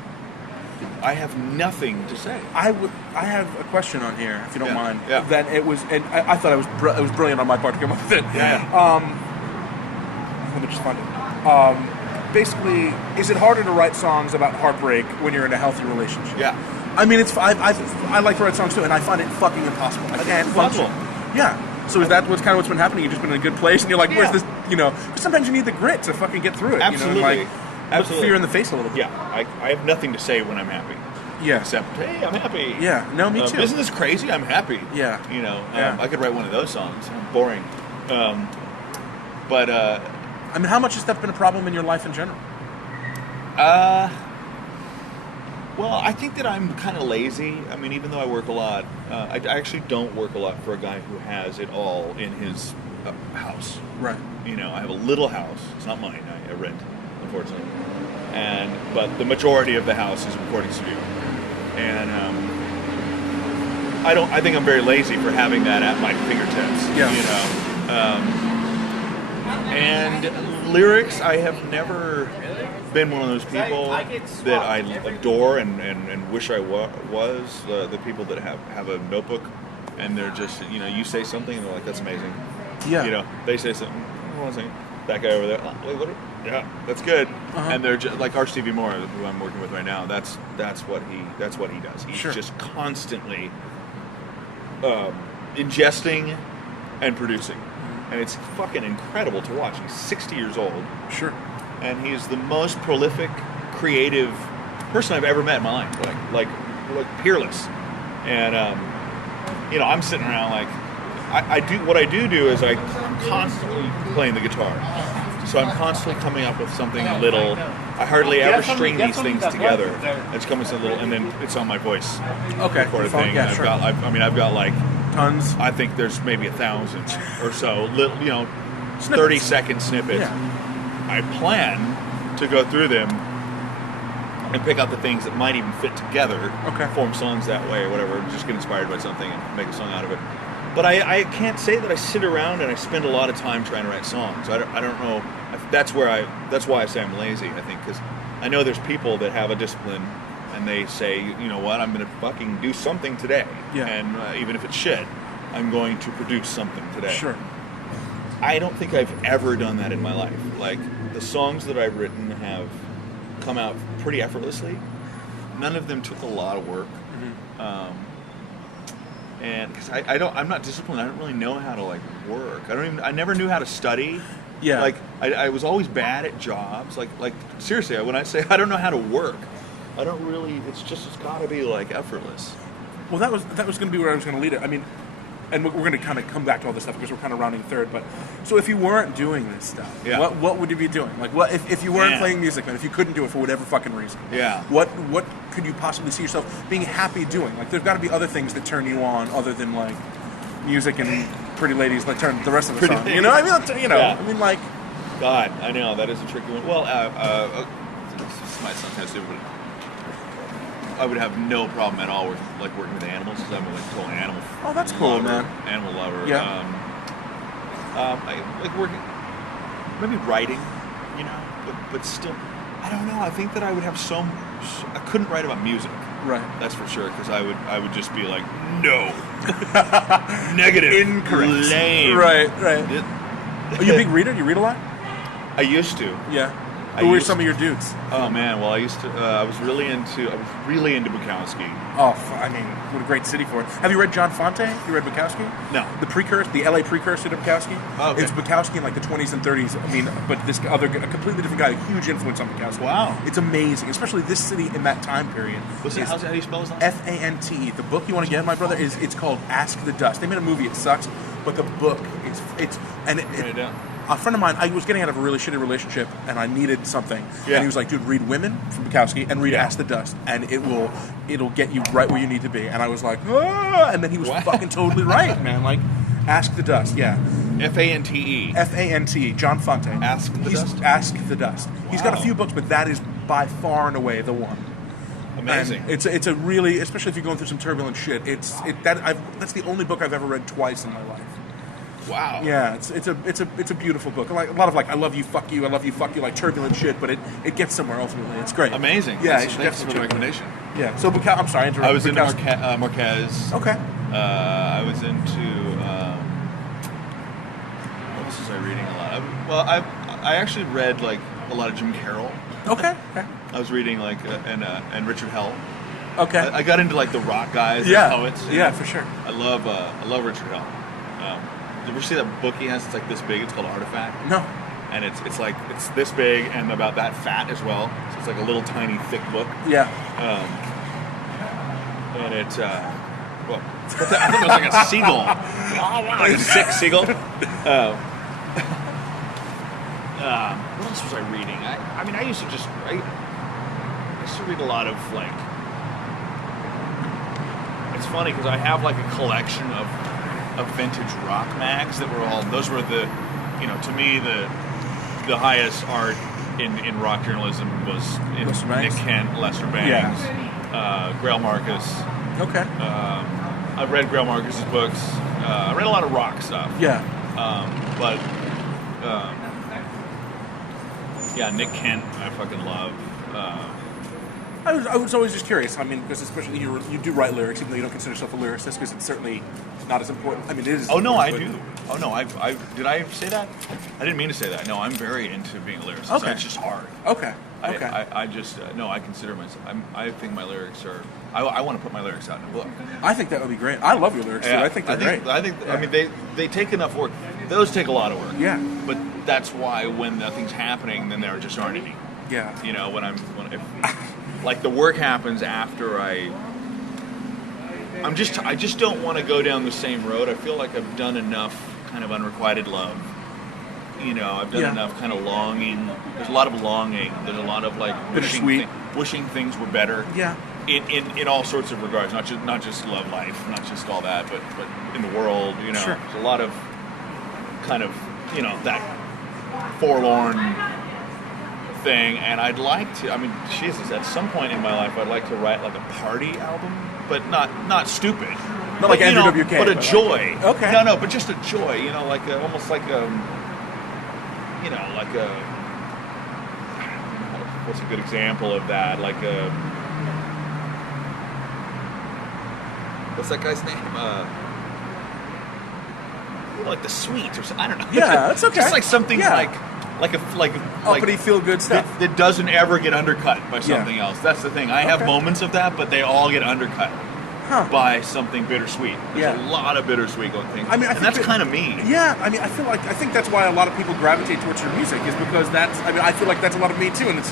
I have nothing to say. I have a question on here, if you don't mind. Yeah. That it was, and I thought it was brilliant on my part to come up with it. Yeah. Let me just find it. Basically, is it harder to write songs about heartbreak when you're in a healthy relationship? Yeah. I mean, I like to write songs too, and I find it fucking impossible. I can't function. Yeah. So is that what's been happening? You've just been in a good place, and you're like, where's this? Because sometimes you need the grit to fucking get through it. Absolutely. Absolutely. Fear in the face a little bit. Yeah. I have nothing to say when I'm happy. Yeah. Except, hey, I'm happy. Yeah. No, me too. Isn't this crazy? I'm happy. Yeah. I could write one of those songs. Boring. But I mean, how much has that been a problem in your life in general? Well, I think that I'm kind of lazy. I mean, even though I work a lot, I actually don't work a lot for a guy who has it all in his house. Right. I have a little house. It's not mine. I rent, unfortunately. But the majority of the house is a recording studio. And I think I'm very lazy for having that at my fingertips. Yeah. And lyrics, I have never been one of those people that I adore and wish I was. The people that have a notebook and they're just, you say something and they're like, that's amazing. Yeah. They say something, that guy over there, yeah, that's good. And they're just like Stevie Moore, who I'm working with right now. That's what he does. He's just constantly ingesting and producing. And it's fucking incredible to watch. He's 60 years old. Sure. And he's the most prolific, creative person I've ever met in my life. Like peerless. And, I'm sitting around like, what I do is I'm constantly playing the guitar. So I'm constantly coming up with something little. I hardly ever string these things together. It's coming to a little, and then it's on my voice. Okay. Recorded thing. Yeah, I've got like tons. I think there's maybe 1,000 or so, 30-second snippets. Yeah. I plan to go through them and pick out the things that might even fit together, form songs that way or whatever, just get inspired by something and make a song out of it. But I can't say that I sit around and I spend a lot of time trying to write songs. I don't know. That's why I say I'm lazy, I think, because I know there's people that have a discipline and they say, you know what, I'm going to fucking do something today. Yeah. And even if it's shit, I'm going to produce something today. Sure. I don't think I've ever done that in my life. Like, the songs that I've written have come out pretty effortlessly. None of them took a lot of work. Mm-hmm. And because I'm not disciplined, I don't really know how to work. I never knew how to study. Yeah. Like, I was always bad at jobs. Like seriously, when I say I don't know how to work, I don't really. It's got to be effortless. Well, that was going to be where I was going to lead it. I mean, and we're going to kind of come back to all this stuff because we're kind of rounding third. But so if you weren't doing this stuff, what would you be doing? Like, what if you weren't playing music, and if you couldn't do it for whatever fucking reason? Yeah. What could you possibly see yourself being happy doing? Like, there's got to be other things that turn you on other than music and pretty ladies that turn the rest of the song. Ladies. You know, I mean, God, I know that is a tricky one. Well, this might sound kind of stupid, but I would have no problem at all with working with animals because I'm a total animal. Oh, that's cool, man. Animal lover. Yeah. I like working, maybe writing, but still, I don't know. I think that I would have I couldn't write about music. Right. That's for sure, because I would just be like, no, negative, incorrect, lame. Right. Are you a big reader? Do you read a lot? I used to. Yeah. Who were some of your dudes? Oh man, well I used to. I was really into Bukowski. Oh, I mean, what a great city for it. Have you read John Fonte? Have you read Bukowski? No. The LA precursor to Bukowski. Oh, okay. It's Bukowski in like the 20s and 30s. I mean, but this other, a completely different guy, a huge influence on Bukowski. Wow. It's amazing, especially this city in that time period. How do you spell his last name? Fante. The book you want to get, my brother, it's called Ask the Dust. They made a movie. It sucks, but the book a friend of mine, I was getting out of a really shitty relationship, and I needed something. Yeah. And he was like, "Dude, read Women from Bukowski and read Ask the Dust, and it'll get you right where you need to be." And I was like, "Ah!" And then he was fucking totally right, man. Like, Ask the Dust, yeah. Fante. Fante. John Fonte. Ask the Dust. He's got a few books, but that is by far and away the one. Amazing. And it's a really, especially if you're going through some turbulent shit. That's the only book I've ever read twice in my life. Wow. Yeah, it's a beautiful book. Like a lot of I love you, fuck you, I love you, fuck you, like turbulent shit, but it gets somewhere ultimately. It's great. Amazing. Yeah, thanks for the recommendation. Yeah. So I'm sorry, I interrupted. I was into Marquez. Okay. I was into what else was I reading a lot? I actually read like a lot of Jim Carroll. Okay. I was reading like and Richard Hell. Okay. I got into like the rock guys, the poets. Yeah, for sure. I love Richard Hell. Did you ever see that book he has? It's like this big. It's called Artifact. No. And it's this big and about that fat as well. So it's like a little tiny thick book. Yeah. And it I think it was like a seagull, like a sick seagull. What else was I reading? I used to read a lot of like. It's funny because I have like a collection of vintage rock mags that were those were the, to me the highest art in rock journalism was Nick Kent, Lester Bangs, Grail Marcus. Okay. I read Grail Marcus's books. I read a lot of rock stuff. Yeah. Nick Kent I fucking love. I was always just curious. I mean, because especially you do write lyrics, even though you don't consider yourself a lyricist, because it's certainly not as important. I mean, it is. Oh no, I do. Oh no, I did I say that? I didn't mean to say that. No, I'm very into being a lyricist. Okay. It's just hard. Okay. I just no. I consider myself. I think my lyrics are. I want to put my lyrics out in a book. I think that would be great. I love your lyrics too. I think they're great. I think. Yeah. I mean, they take enough work. Those take a lot of work. Yeah. But that's why when nothing's happening, then there just aren't any. Yeah. Like the work happens after I just don't want to go down the same road. I feel like I've done enough kind of unrequited love. I've done enough kind of longing. There's a lot of longing. There's a lot of like wishing things were better. Yeah. In all sorts of regards, not just love life, not just all that, but in the world. Sure. There's a lot of kind of that forlorn thing, and I'd like to. I mean, Jesus, at some point in my life, I'd like to write like a party album, but not stupid, not like Andrew WK, but a joy. Okay. No, but just a joy. Almost like what's a good example of that? Like what's that guy's name? Like the Sweet or something. I don't know. Yeah, that's okay. Just like something like uppity feel good stuff that doesn't ever get undercut by something else. That's the thing. I have moments of that, but they all get undercut by something bittersweet. There's a lot of bittersweet going things. I mean, that's kind of me. Yeah, I mean, I think that's why a lot of people gravitate towards your music is because I feel like that's a lot of me too, and it's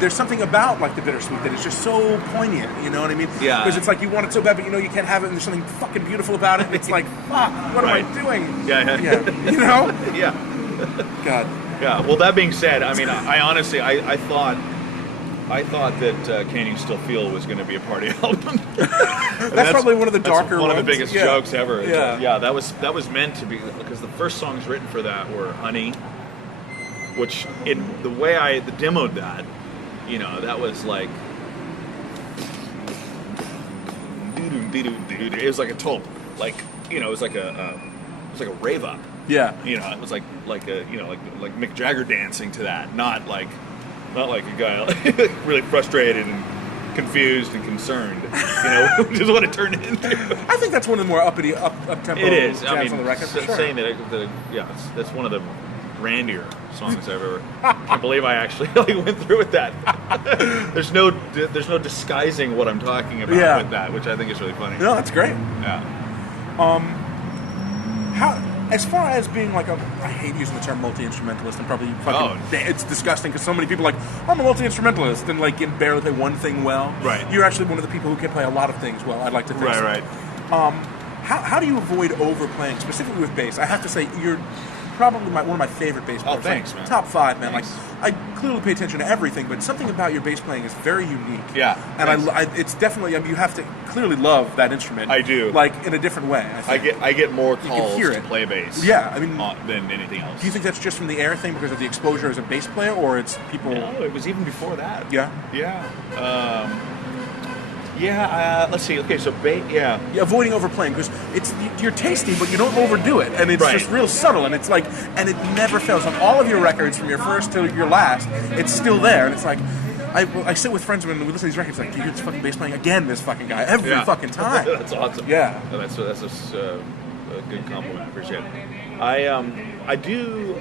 there's something about like the bittersweet that is just so poignant. You know what I mean? Yeah. Because it's like you want it so bad, but you can't have it, and there's something fucking beautiful about it. And it's like, fuck, what am I doing? Yeah. Yeah. God. Yeah. Well, that being said, I mean, I honestly, I thought that Can You Still Feel was going to be a party album. that's probably one of the darker one ones. of the biggest jokes ever. Yeah. That was meant to be, because the first songs written for that were Honey, which in the way I demoed that, that was like it was like a total it was like a rave up. Yeah. It was like Mick Jagger dancing to that, not like a guy really frustrated and confused and concerned, which is what it turned into. I think that's one of the more up tempo. It is. I mean, on the record, for sure. Saying that, that's one of the randier songs I've ever. Can't believe I actually like went through with that. there's no disguising what I'm talking about with that, which I think is really funny. No, that's great. Yeah. How, as far as being like I hate using the term multi-instrumentalist, and probably fucking it's disgusting because so many people are like, I'm a multi-instrumentalist and like can barely play one thing well. Right. You're actually one of the people who can play a lot of things well. I'd like to think. Right. How do you avoid overplaying, specifically with bass? I have to say, you're probably one of my favorite bass players. Oh, thanks, man. Top 5, man. Thanks. Like, I clearly pay attention to everything, but something about your bass playing is very unique. Yeah. And it's definitely, I mean, you have to clearly love that instrument. I do. Like, in a different way, I think. I get more calls hear to it. play bass. Yeah, I mean, than anything else. Do you think that's just from the air thing because of the exposure as a bass player, or it's people... No, it was even before that. Yeah? Yeah. Let's see. Okay, so yeah, avoiding overplaying because you're tasty, but you don't overdo it, and it's just real subtle, and it's like, and it never fails on all of your records from your first to your last. It's still there, and it's like, I sit with friends when we listen to these records, like, do you hear this fucking bass playing again? This fucking guy every fucking time. That's awesome. Yeah, that's a good compliment. Appreciate it. I do.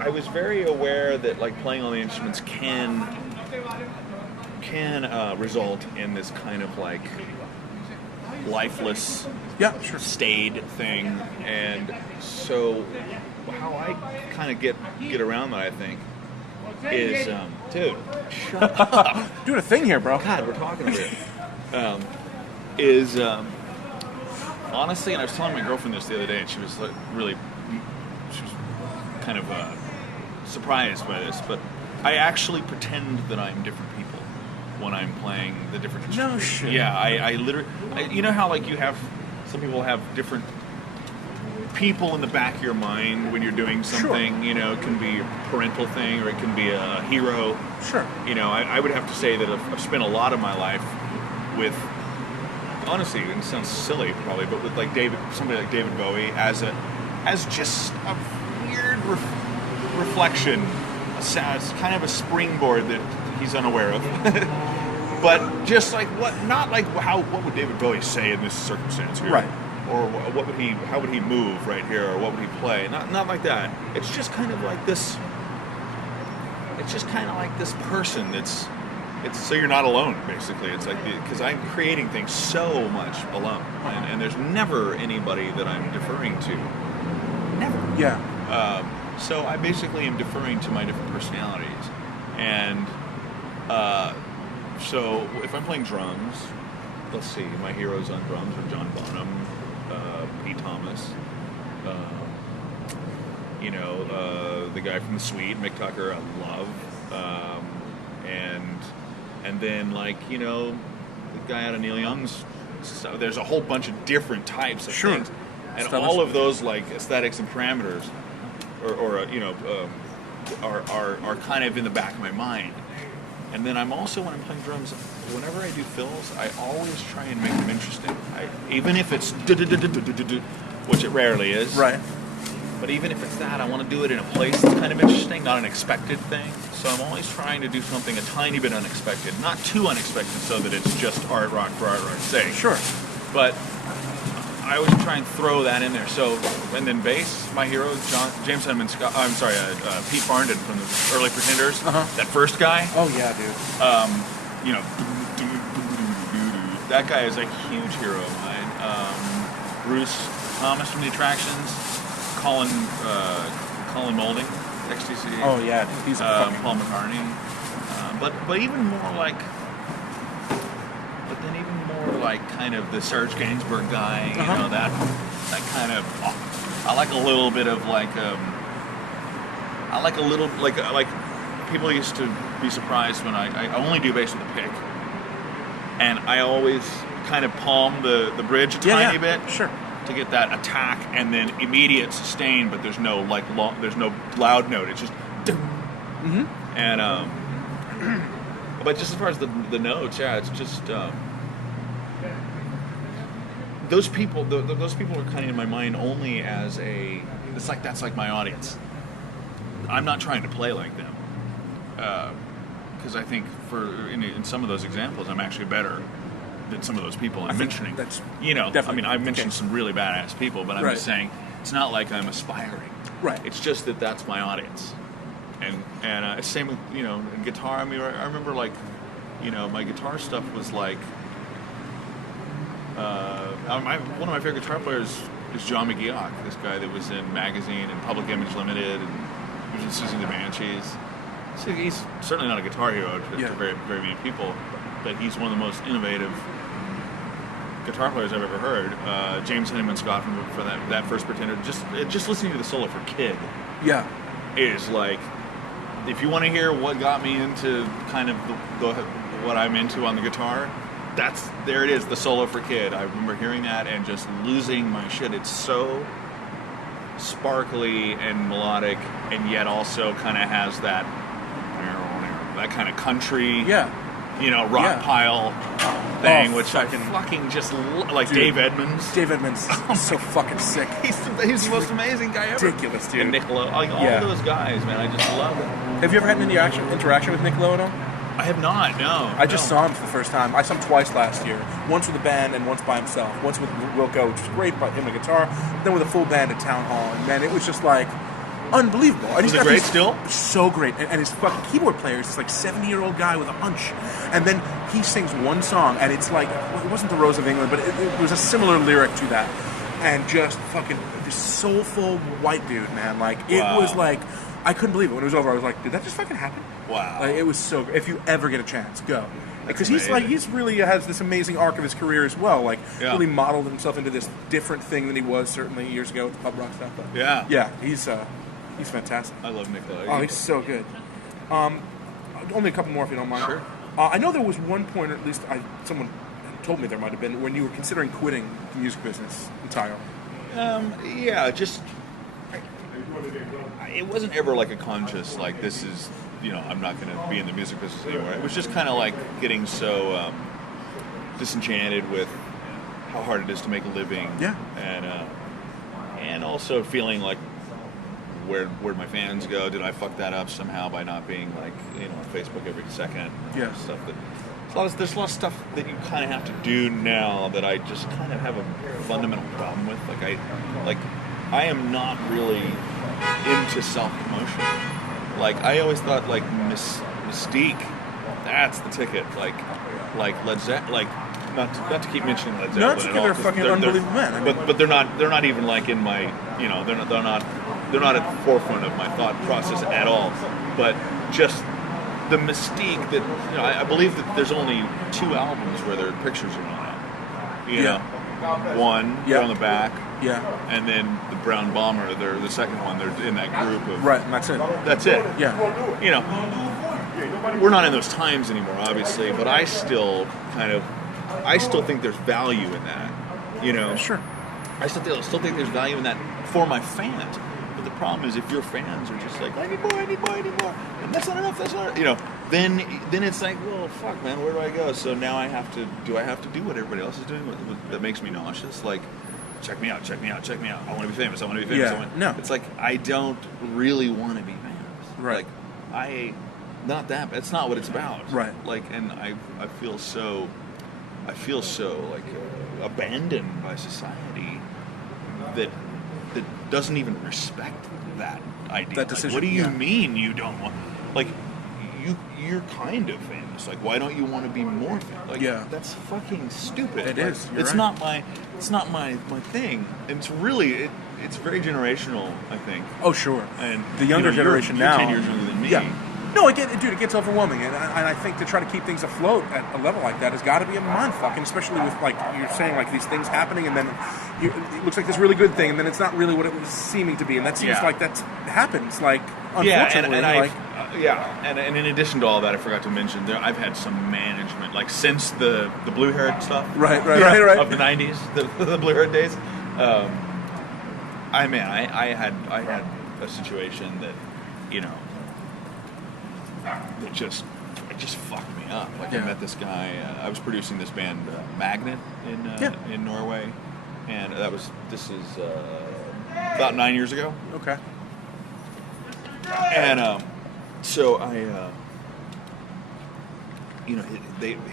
I was very aware that like playing all the instruments can result in this kind of like lifeless, staid thing, and so how I kind of get around that, I think, is dude, shut up, doing a thing here, bro. God, we're talking over here. Honestly, and I was telling my girlfriend this the other day, and she was like she was kind of surprised by this, but I actually pretend that I'm different people when I'm playing the different instruments. No shit. Yeah, I literally... you know how, like, you have... Some people have different people in the back of your mind when you're doing something. Sure. You know, it can be a parental thing, or it can be a hero. Sure. You know, I would have to say that I've spent a lot of my life with... Honestly, it sounds silly, probably, but with, like, somebody like David Bowie as just a weird reflection, as kind of a springboard that he's unaware of. But just like what would David Bowie say in this circumstance here? Right. Or how would he move right here, or what would he play? Not like that. It's just kind of like this person it's so you're not alone, basically. It's like, because I'm creating things so much alone, and there's never anybody that I'm deferring to. Never. Yeah. So I basically am deferring to my different personalities. And so if I'm playing drums, let's see, my heroes on drums are John Bonham, Pete Thomas, the guy from The Sweet, Mick Tucker, I love, and then, like, you know, the guy out of Neil Young's, so there's a whole bunch of different types of things, and all of those, like, aesthetics and parameters are kind of in the back of my mind. And then I'm also, when I'm playing drums, whenever I do fills, I always try and make them interesting. Even if it's which it rarely is. Right. But even if it's that, I want to do it in a place that's kind of interesting, not an expected thing. So I'm always trying to do something a tiny bit unexpected. Not too unexpected so that it's just art rock for art rock's sake. Sure. But I always try and throw that in there. So, and then bass, my hero, James Henneman Scott. Pete Farndon from the early Pretenders. That first guy. Oh yeah, dude. That guy is a huge hero of mine. Bruce Thomas from the Attractions, Colin Moulding, XTC. Oh yeah, he's Paul McCartney. But even more like. Like kind of the Serge Gainsbourg guy, you know, that kind of. I like a little bit of like. I like a little like people used to be surprised when I only do bass with a pick, and I always kind of palm the bridge a tiny bit, sure, to get that attack and then immediate sustain, but there's no like there's no loud note. It's just. And but just as far as the notes, yeah, it's just. Those people are kind of in my mind only as that's like my audience. I'm not trying to play like them, because I think in some of those examples, I'm actually better than some of those people I'm mentioning. That's I've mentioned okay. some really badass people, but I'm just saying It's not like I'm aspiring. Right. It's just that that's my audience. And same with, guitar. I mean, I remember, like, my guitar stuff was like, one of my favorite guitar players is John McGeoch, this guy that was in Magazine and Public Image Limited, and he was in Susie and the Banshees. So he's certainly not a guitar hero to very, very many people, but he's one of the most innovative guitar players I've ever heard. James Henneman Scott for that first Pretender. Just listening to the solo for Kid. Yeah. Is like, if you want to hear what got me into kind of what I'm into on the guitar, there it is, the solo for Kid. I remember hearing that and just losing my shit. It's so sparkly and melodic, and yet also kind of has that kind of country, rock pile thing, which I can fucking just like. Dude, Dave Edmunds. Dave Edmunds is so fucking sick. He's the most amazing guy ever. Ridiculous, dude. And Nick Lowe, all those guys, man, I just love it. Have you ever had any interaction with Nick Lowe at all? I have not, no. I just saw him for the first time. I saw him twice last year. Once with a band and once by himself. Once with Wilco, which was great, but him and guitar. Then with a full band at Town Hall. And man, it was just like unbelievable. And was it great still? So great. And his fucking keyboard player is this like 70-year-old guy with a hunch. And then he sings one song, and it's like, it wasn't The Rose of England, but it was a similar lyric to that. And just fucking this soulful white dude, man. Like, it was like, I couldn't believe it. When it was over, I was like, did that just fucking happen? Wow. Like, it was so good. If you ever get a chance, go. Because he's really has this amazing arc of his career as well. Like, really modeled himself into this different thing than he was certainly years ago with the pub rock stuff. But yeah, he's fantastic. I love Nick Lowe. Oh, he's so good. Only a couple more if you don't mind. Sure. I know there was one point, or at least someone told me there might have been, when you were considering quitting the music business entirely. It wasn't ever like a conscious, like, this is, I'm not going to be in the music business anymore. It was just kind of like getting so disenchanted with how hard it is to make a living. Yeah. And also feeling like, where'd my fans go? Did I fuck that up somehow by not being, like, on Facebook every second? Yeah. Stuff that... There's a lot of stuff that you kind of have to do now that I just kind of have a fundamental problem with. I am not really into self-promotion. Like, I always thought, like, Mystique, that's the ticket. Like Led Zeppelin, like, not to keep mentioning Led Zeppelin. No, it's okay. They're fucking unbelievable men. But they're not even like in my, they're not at the forefront of my thought process at all. But just the mystique that, I believe that there's only 2 albums where their pictures are on it. One, they're on the back. Yeah. And then the Brown Bomber, they're the second one. They're in that group of... Right, and that's it. That's it. Yeah. We're not in those times anymore, obviously, but I still think there's value in that, Sure. I still think there's value in that for my fans. But the problem is, if your fans are just like, I need more, and that's not enough, then it's like, well, fuck, man, where do I go? So now I have to do what everybody else is doing that makes me nauseous? Like, check me out. I want to be famous. Yeah. No. It's like, I don't really want to be famous. Right. Like, it's not what it's about. Right. Like, and I feel so like abandoned by society that doesn't even respect that idea. That decision. Like, what do you mean you don't want? Like, you're kind of famous. Like, why don't you want to be more famous? Like, that's fucking stupid. It is. It's not my thing. And it's really it's very generational, I think. Oh, sure. And the younger generation you're now. 10 years younger than me. Yeah. No, it gets overwhelming, and I think to try to keep things afloat at a level like that has got to be a mindfuck, and especially with, like you're saying, like these things happening, and then it looks like this really good thing, and then it's not really what it was seeming to be, and that seems like that happens, like, unfortunately. And in addition to all that, I forgot to mention, I've had some management, like, since the blue haired stuff, right, of the '90s, the blue haired days. I had a situation that, that just fucked me up. Like, I met this guy. I was producing this band Magnet in Norway, and this is about 9 years ago. Okay. And so I,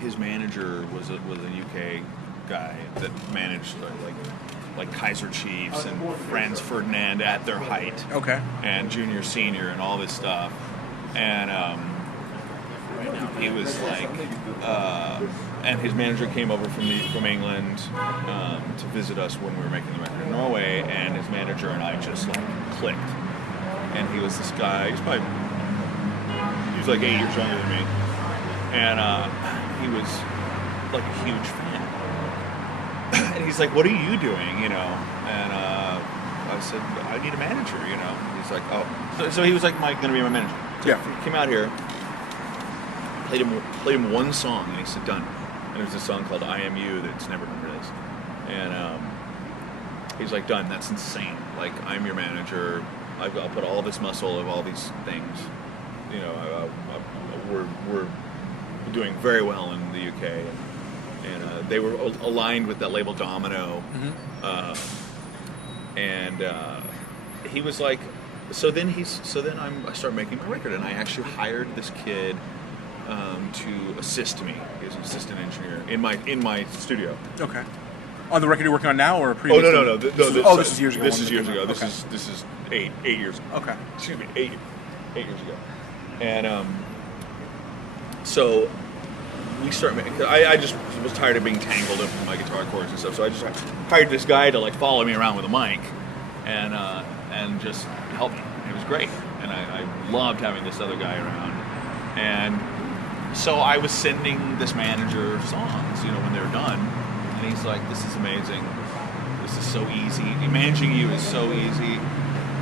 his manager was a UK guy that managed like Kaiser Chiefs and Franz Ferdinand at their height. Okay. And junior, senior, and all this stuff. And he was like, and his manager came over from England to visit us when we were making the record in Norway, and his manager and I just like clicked. And he was this guy. He was like 8 years younger than me, and he was like a huge fan. And he's like, "What are you doing?" You know, and I said, "I need a manager." You know, he's like, "Oh," so he was like, "Mike, going to be my manager." So yeah. He came out here, played him one song, and he said, "Done." And there's a song called "I Am You" that's never been released, and he's like, "Done. That's insane. Like, I'm your manager. I'll put all this muscle of all these things. You know, we're doing very well in the UK." And they were aligned with that label Domino. Mm-hmm. And he was like, I started making my record, and I actually hired this kid to assist me. He was an assistant engineer in my studio. Okay. On the record you're working on now, or previous? Oh no. This is years ago. This is years ago. Okay. This is eight years ago. Okay. Excuse me, 8 years ago. And so we started making. I just was tired of being tangled up in my guitar chords and stuff. So I just hired this guy to like follow me around with a mic and just help me. It was great, and I loved having this other guy around. And so I was sending this manager songs, you know, when they were done, and he's like, "This is amazing. This is so easy. Managing you is so easy."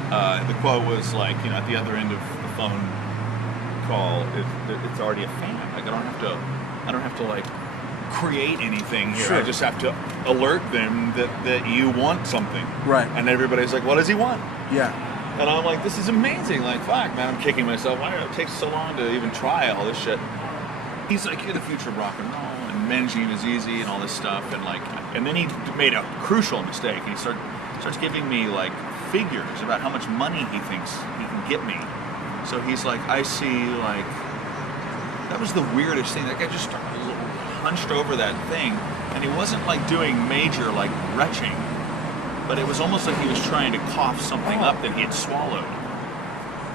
The quote was like, you know, at the other end of the phone call, it's already a fan. Like I don't have to like create anything here. Sure. I just have to alert them that you want something. Right. And everybody's like, "What does he want?" Yeah. And I'm like, "This is amazing. Like, fuck, man, I'm kicking myself. Why did it take so long to even try all this shit?" He's like, "You're the future of rock and roll, and managing is easy, and all this stuff." And then he made a crucial mistake. He starts giving me like figures about how much money he thinks he can get me. So he's like, "I see, like," that was the weirdest thing. That guy just hunched over that thing, and he wasn't like doing major like retching, but it was almost like he was trying to cough something up that he had swallowed.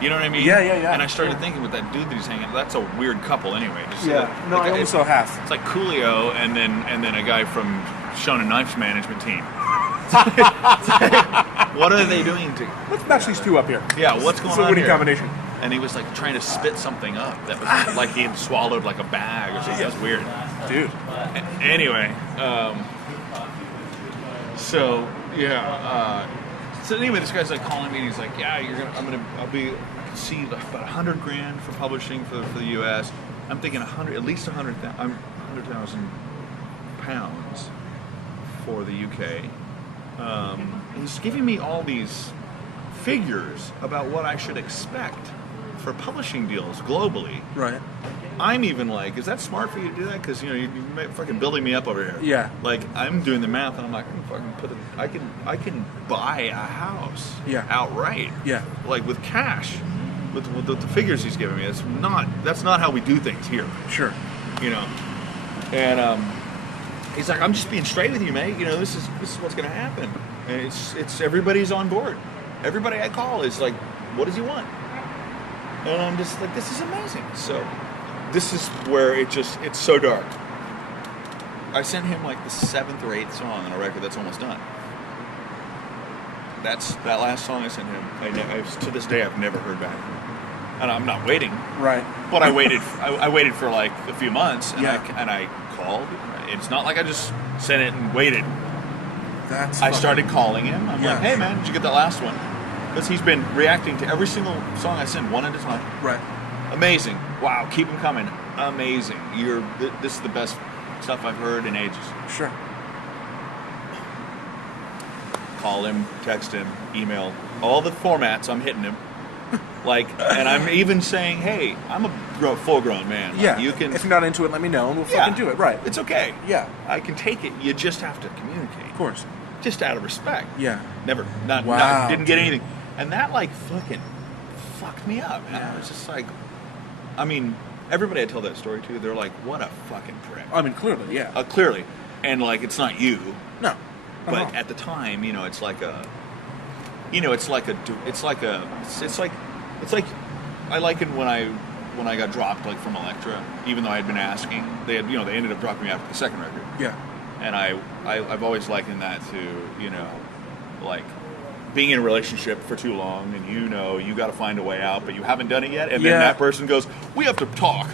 You know what I mean? Yeah. And I started thinking with that dude that he's hanging, that's a weird couple anyway. Just I almost saw half. It's like Coolio and then a guy from Shonen Knife's management team. What are they doing to? Let's match these two up here. Yeah, what's going on here? It's a winning combination. And he was like trying to spit something up that was like he had swallowed like a bag or something. That was weird. Dude. Anyway, so anyway, this guy's like calling me and he's like, "Yeah, I'll see about $100,000 for publishing for the U.S. I'm thinking at least 100,000 pounds for the UK." He's giving me all these figures about what I should expect for publishing deals globally. Right. I'm even like, "Is that smart for you to do that? Because you know you're fucking building me up over here." Yeah. Like I'm doing the math, and I'm like, I can buy a house. Yeah. Outright. Yeah. Like with cash, with the figures he's giving me. That's not how we do things here. Sure. You know. And he's like, "I'm just being straight with you, mate. You know, this is what's going to happen." And it's everybody's on board. Everybody I call is like, "What does he want?" And I'm just like, "This is amazing." So this is where it's so dark. I sent him like the 7th or 8th song on a record that's almost done. That last song I sent him, to this day I've never heard back. And I'm not waiting. Right. But I waited. I waited for like a few months, and Yeah. I called. It's not like I just sent it and waited. I started calling him. I'm like, "Hey man, did you get that last one?" Because he's been reacting to every single song I send one at a time. Right. Amazing. Wow, keep them coming. Amazing. This is the best stuff I've heard in ages. Sure. Call him, text him, email, all the formats. I'm hitting him. And I'm even saying, "Hey, I'm a full-grown man. Like, Yeah. you can. If you're not into it, let me know, and we'll fucking do it. Right. It's okay. Yeah. I can take it. You just have to communicate. Of course. Just out of respect. Yeah. Never. Wow. Didn't get anything. And that like fucking fucked me up. And I was just like, I mean, everybody I tell that story to, they're like, "What a fucking prick." I mean, clearly, yeah. Clearly. and like it's not you. No. But at the time, it's like I liken when I got dropped like from Elektra, even though I had been asking, they ended up dropping me after the second record. Yeah. And I've always likened that to, like being in a relationship for too long and you got to find a way out, but you haven't done it yet, and then that person goes, we have to talk.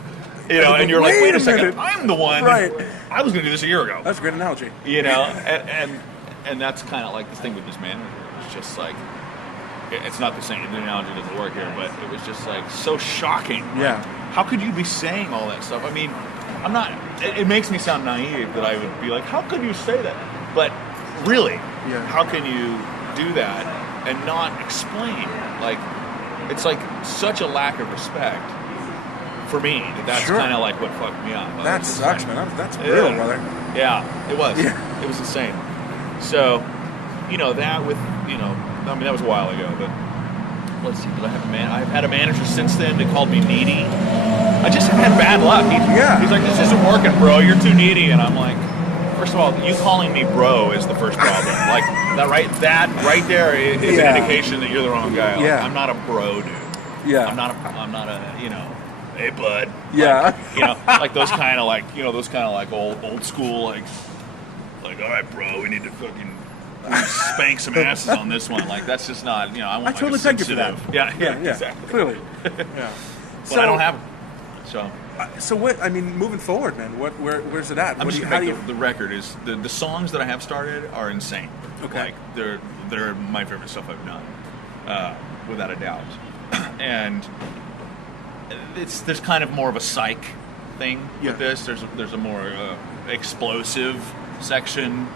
And you're like, wait a second, I'm the one. Right. I was going to do this a year ago. That's a great analogy. And that's kind of like the thing with this manager. It's just like, it's not the same, the analogy doesn't work here, but it was just like so shocking. Yeah. Like, how could you be saying all that stuff? I mean, it makes me sound naive that I would be like, how could you say that? But really, how can you do that and not explain? Like, it's like such a lack of respect for me that's kind of like what fucked me up. That sucks, man. That's brutal, brother. Yeah, it was. Yeah. It was insane. So, that with, I mean, that was a while ago, but let's see, did I have I've had a manager since then that called me needy. I just have had bad luck. He's like, this isn't working, bro. You're too needy. And I'm like, first of all, you calling me bro is the first problem. Like, that right there is an indication that you're the wrong guy. Like, I'm not a bro, dude. Yeah. I'm not a, hey, bud. Yeah. Like those kind of like old school, like, all right, bro, we need to fucking spank some asses on this one. Like, that's just not, I want I totally thank you for that. Yeah, exactly. Clearly. Yeah. But I don't have it. So what? I mean, moving forward, man. Where's it at? The record is the songs that I have started are insane. Okay. Like they're my favorite stuff I've done, without a doubt. And there's kind of more of a psych thing with this. There's a more explosive section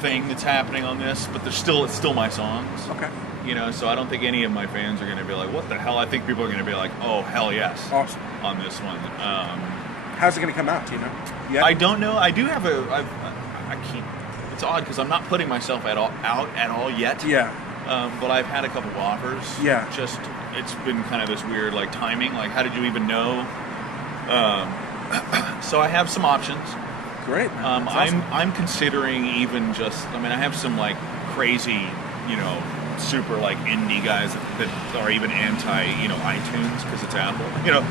thing that's happening on this, but it's still my songs. Okay. So I don't think any of my fans are going to be like, what the hell? I think people are going to be like, oh, hell yes. Awesome. On this one. How's it going to come out, do you know? Yeah. I don't know. I do have it's odd because I'm not putting myself out at all yet. Yeah. But I've had a couple of offers. Yeah. Just, it's been kind of this weird, like, timing. Like, how did you even know? So I have some options. Great, man. That's awesome. I'm considering even just, I have some, like, crazy, super like indie guys that are even anti iTunes because it's Apple.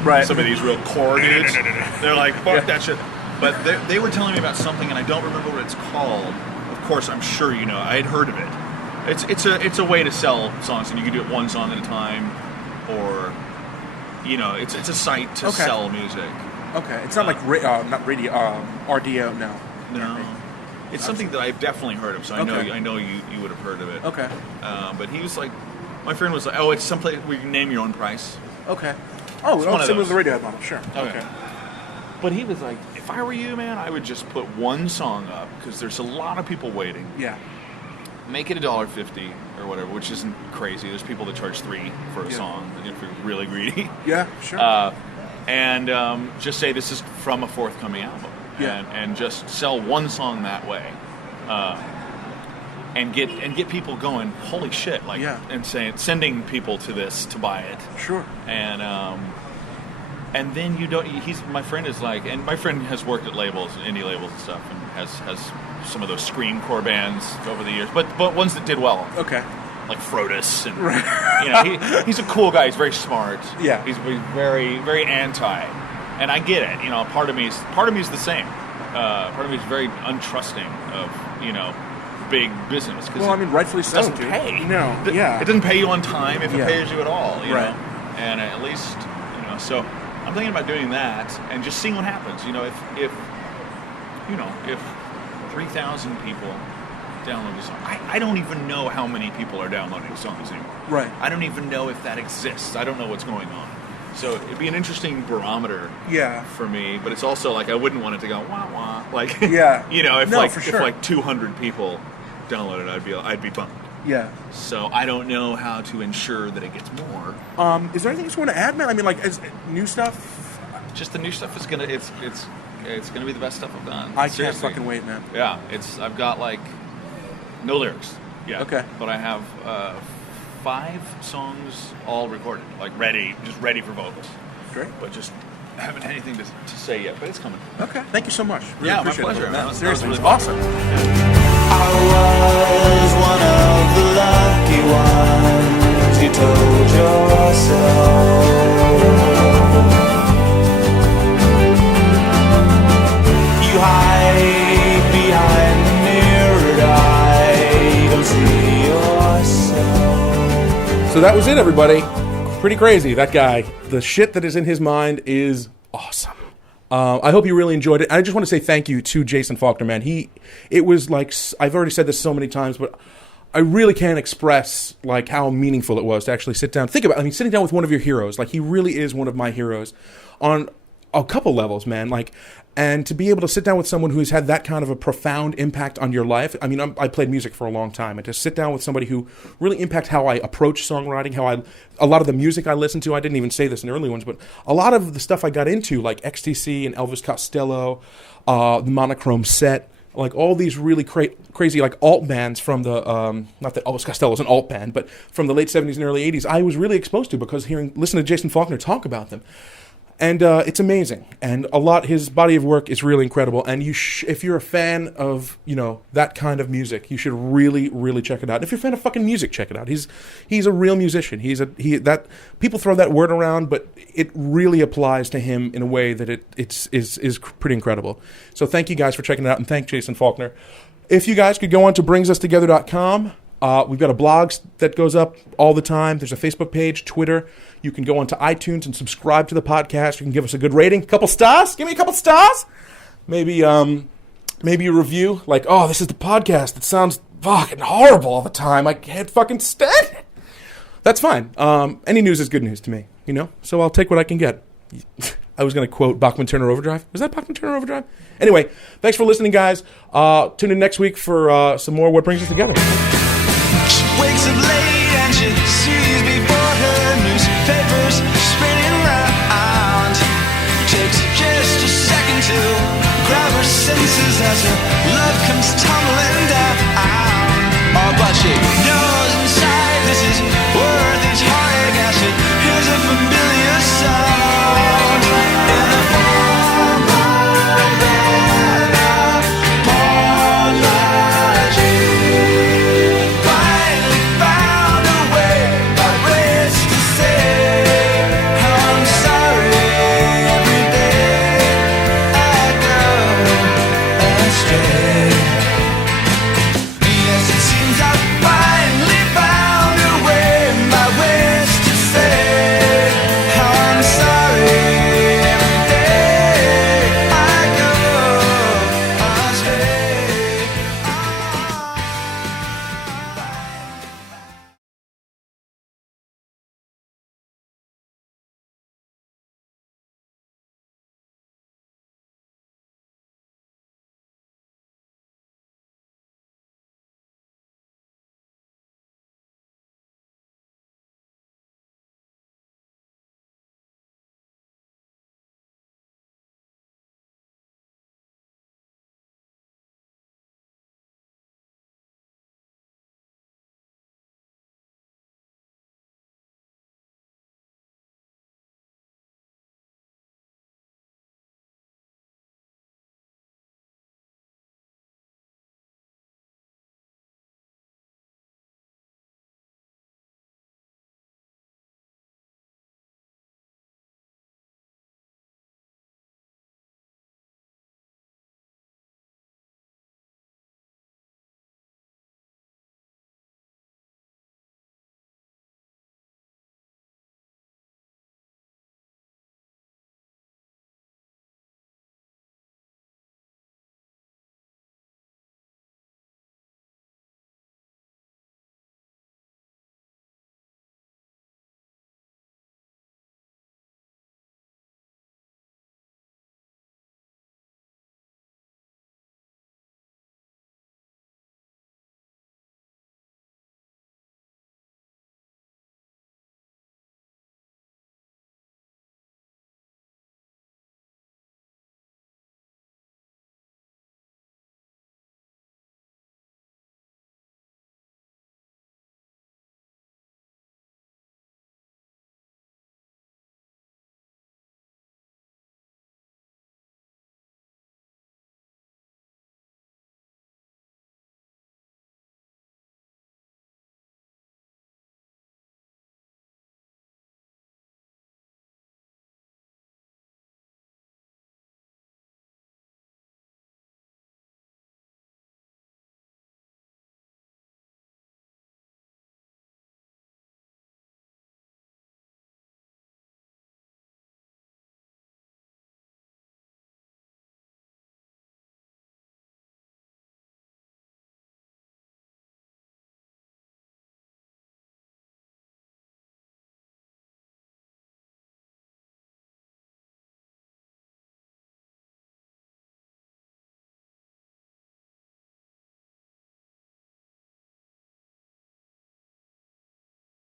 Right. Some of these real core dudes, they're like, fuck that shit. But they were telling me about something, and I don't remember what it's called. Of course, I'm sure I had heard of it. It's a way to sell songs, and you can do it one song at a time, or it's a site to sell music. Okay, it's not like not radio, RDO. No. It's something that I've definitely heard of, so I know you would have heard of it. Okay. But he was like, my friend was like, oh, it's someplace where you can name your own price. Okay. Oh, it's similar to the Radiohead model, sure. Okay. But he was like, if I were you, man, I would just put one song up, because there's a lot of people waiting. Yeah. Make it $1.50 or whatever, which isn't crazy. There's people that charge $3 for a song if you're really greedy. Yeah, sure. And just say this is from a forthcoming album. Yeah. And just sell one song that way, and get people going. Holy shit! Like, and sending people to this to buy it. Sure. And then you don't. My friend is like, and my friend has worked at labels, indie labels and stuff, and has some of those screamcore bands over the years, but ones that did well. Okay. Like Frodus, and he's a cool guy. He's very smart. Yeah. He's very very anti. And I get it, part of me is the same. Part of me is very untrusting of, big business. Well, rightfully so. It doesn't pay. No, yeah. It doesn't pay you on time if it pays you at all, right. And at least, so I'm thinking about doing that and just seeing what happens. If 3,000 people download a song, I don't even know how many people are downloading songs anymore. Right. I don't even know if that exists. I don't know what's going on. So it'd be an interesting barometer for me, but it's also like I wouldn't want it to go wah wah. Like if 200 people download it, I'd be bummed. Yeah. So I don't know how to ensure that it gets more. Is there anything else you want to add, man? Is new stuff? Just the new stuff is gonna it's gonna be the best stuff I've done. I can't fucking wait, man. Yeah, I've got like no lyrics. Yeah. Okay. But I have 5 songs all recorded, like ready for vocals. Great. But just haven't had anything to say yet, but it's coming. Okay. Thank you so much. Really Yeah, my appreciate pleasure. it. Man. Seriously, that it's was really awesome. I was one of the lucky ones, you told yourself. You hide behind the mirrored eye, don't see yourself. So that was it, everybody. Pretty crazy, that guy. The shit that is in his mind is awesome. I hope you really enjoyed it. I just want to say thank you to Jason Falkner, man. It was like, I've already said this so many times, but I really can't express like how meaningful it was to actually sit down. Think about it. I mean, sitting down with one of your heroes. Like, he really is one of my heroes on a couple levels, man. Like, and to be able to sit down with someone who's had that kind of a profound impact on your life. I mean, I played music for a long time, and to sit down with somebody who really impacted how I approach songwriting, a lot of the music I listened to, I didn't even say this in the early ones, but a lot of the stuff I got into, like XTC and Elvis Costello, the Monochrome Set, like all these really crazy like alt bands from the, not that Elvis Costello was an alt band, but from the late 70s and early 80s, I was really exposed to because listening to Jason Falkner talk about them. And it's amazing, and his body of work is really incredible. And if you're a fan of that kind of music, you should really, really check it out. If you're a fan of fucking music, check it out. He's a real musician. People throw that word around, but it really applies to him in a way that is pretty incredible. So thank you guys for checking it out, and thank Jason Falkner. If you guys could go on to bringsustogether.com. We've got a blog that goes up all the time. There's a Facebook page, Twitter. You can go onto iTunes and subscribe to the podcast. You can give us a good rating. A couple stars. Give me a couple stars. Maybe a review. Like, oh, this is the podcast. It sounds fucking horrible all the time. I can't fucking stand it. That's fine. Any news is good news to me, So I'll take what I can get. I was going to quote Bachman Turner Overdrive. Was that Bachman Turner Overdrive? Anyway, thanks for listening, guys. Tune in next week for some more What Brings Us Together. Wakes up late and she sees before her newspapers spinning round. Takes just a second to grab her senses as her love comes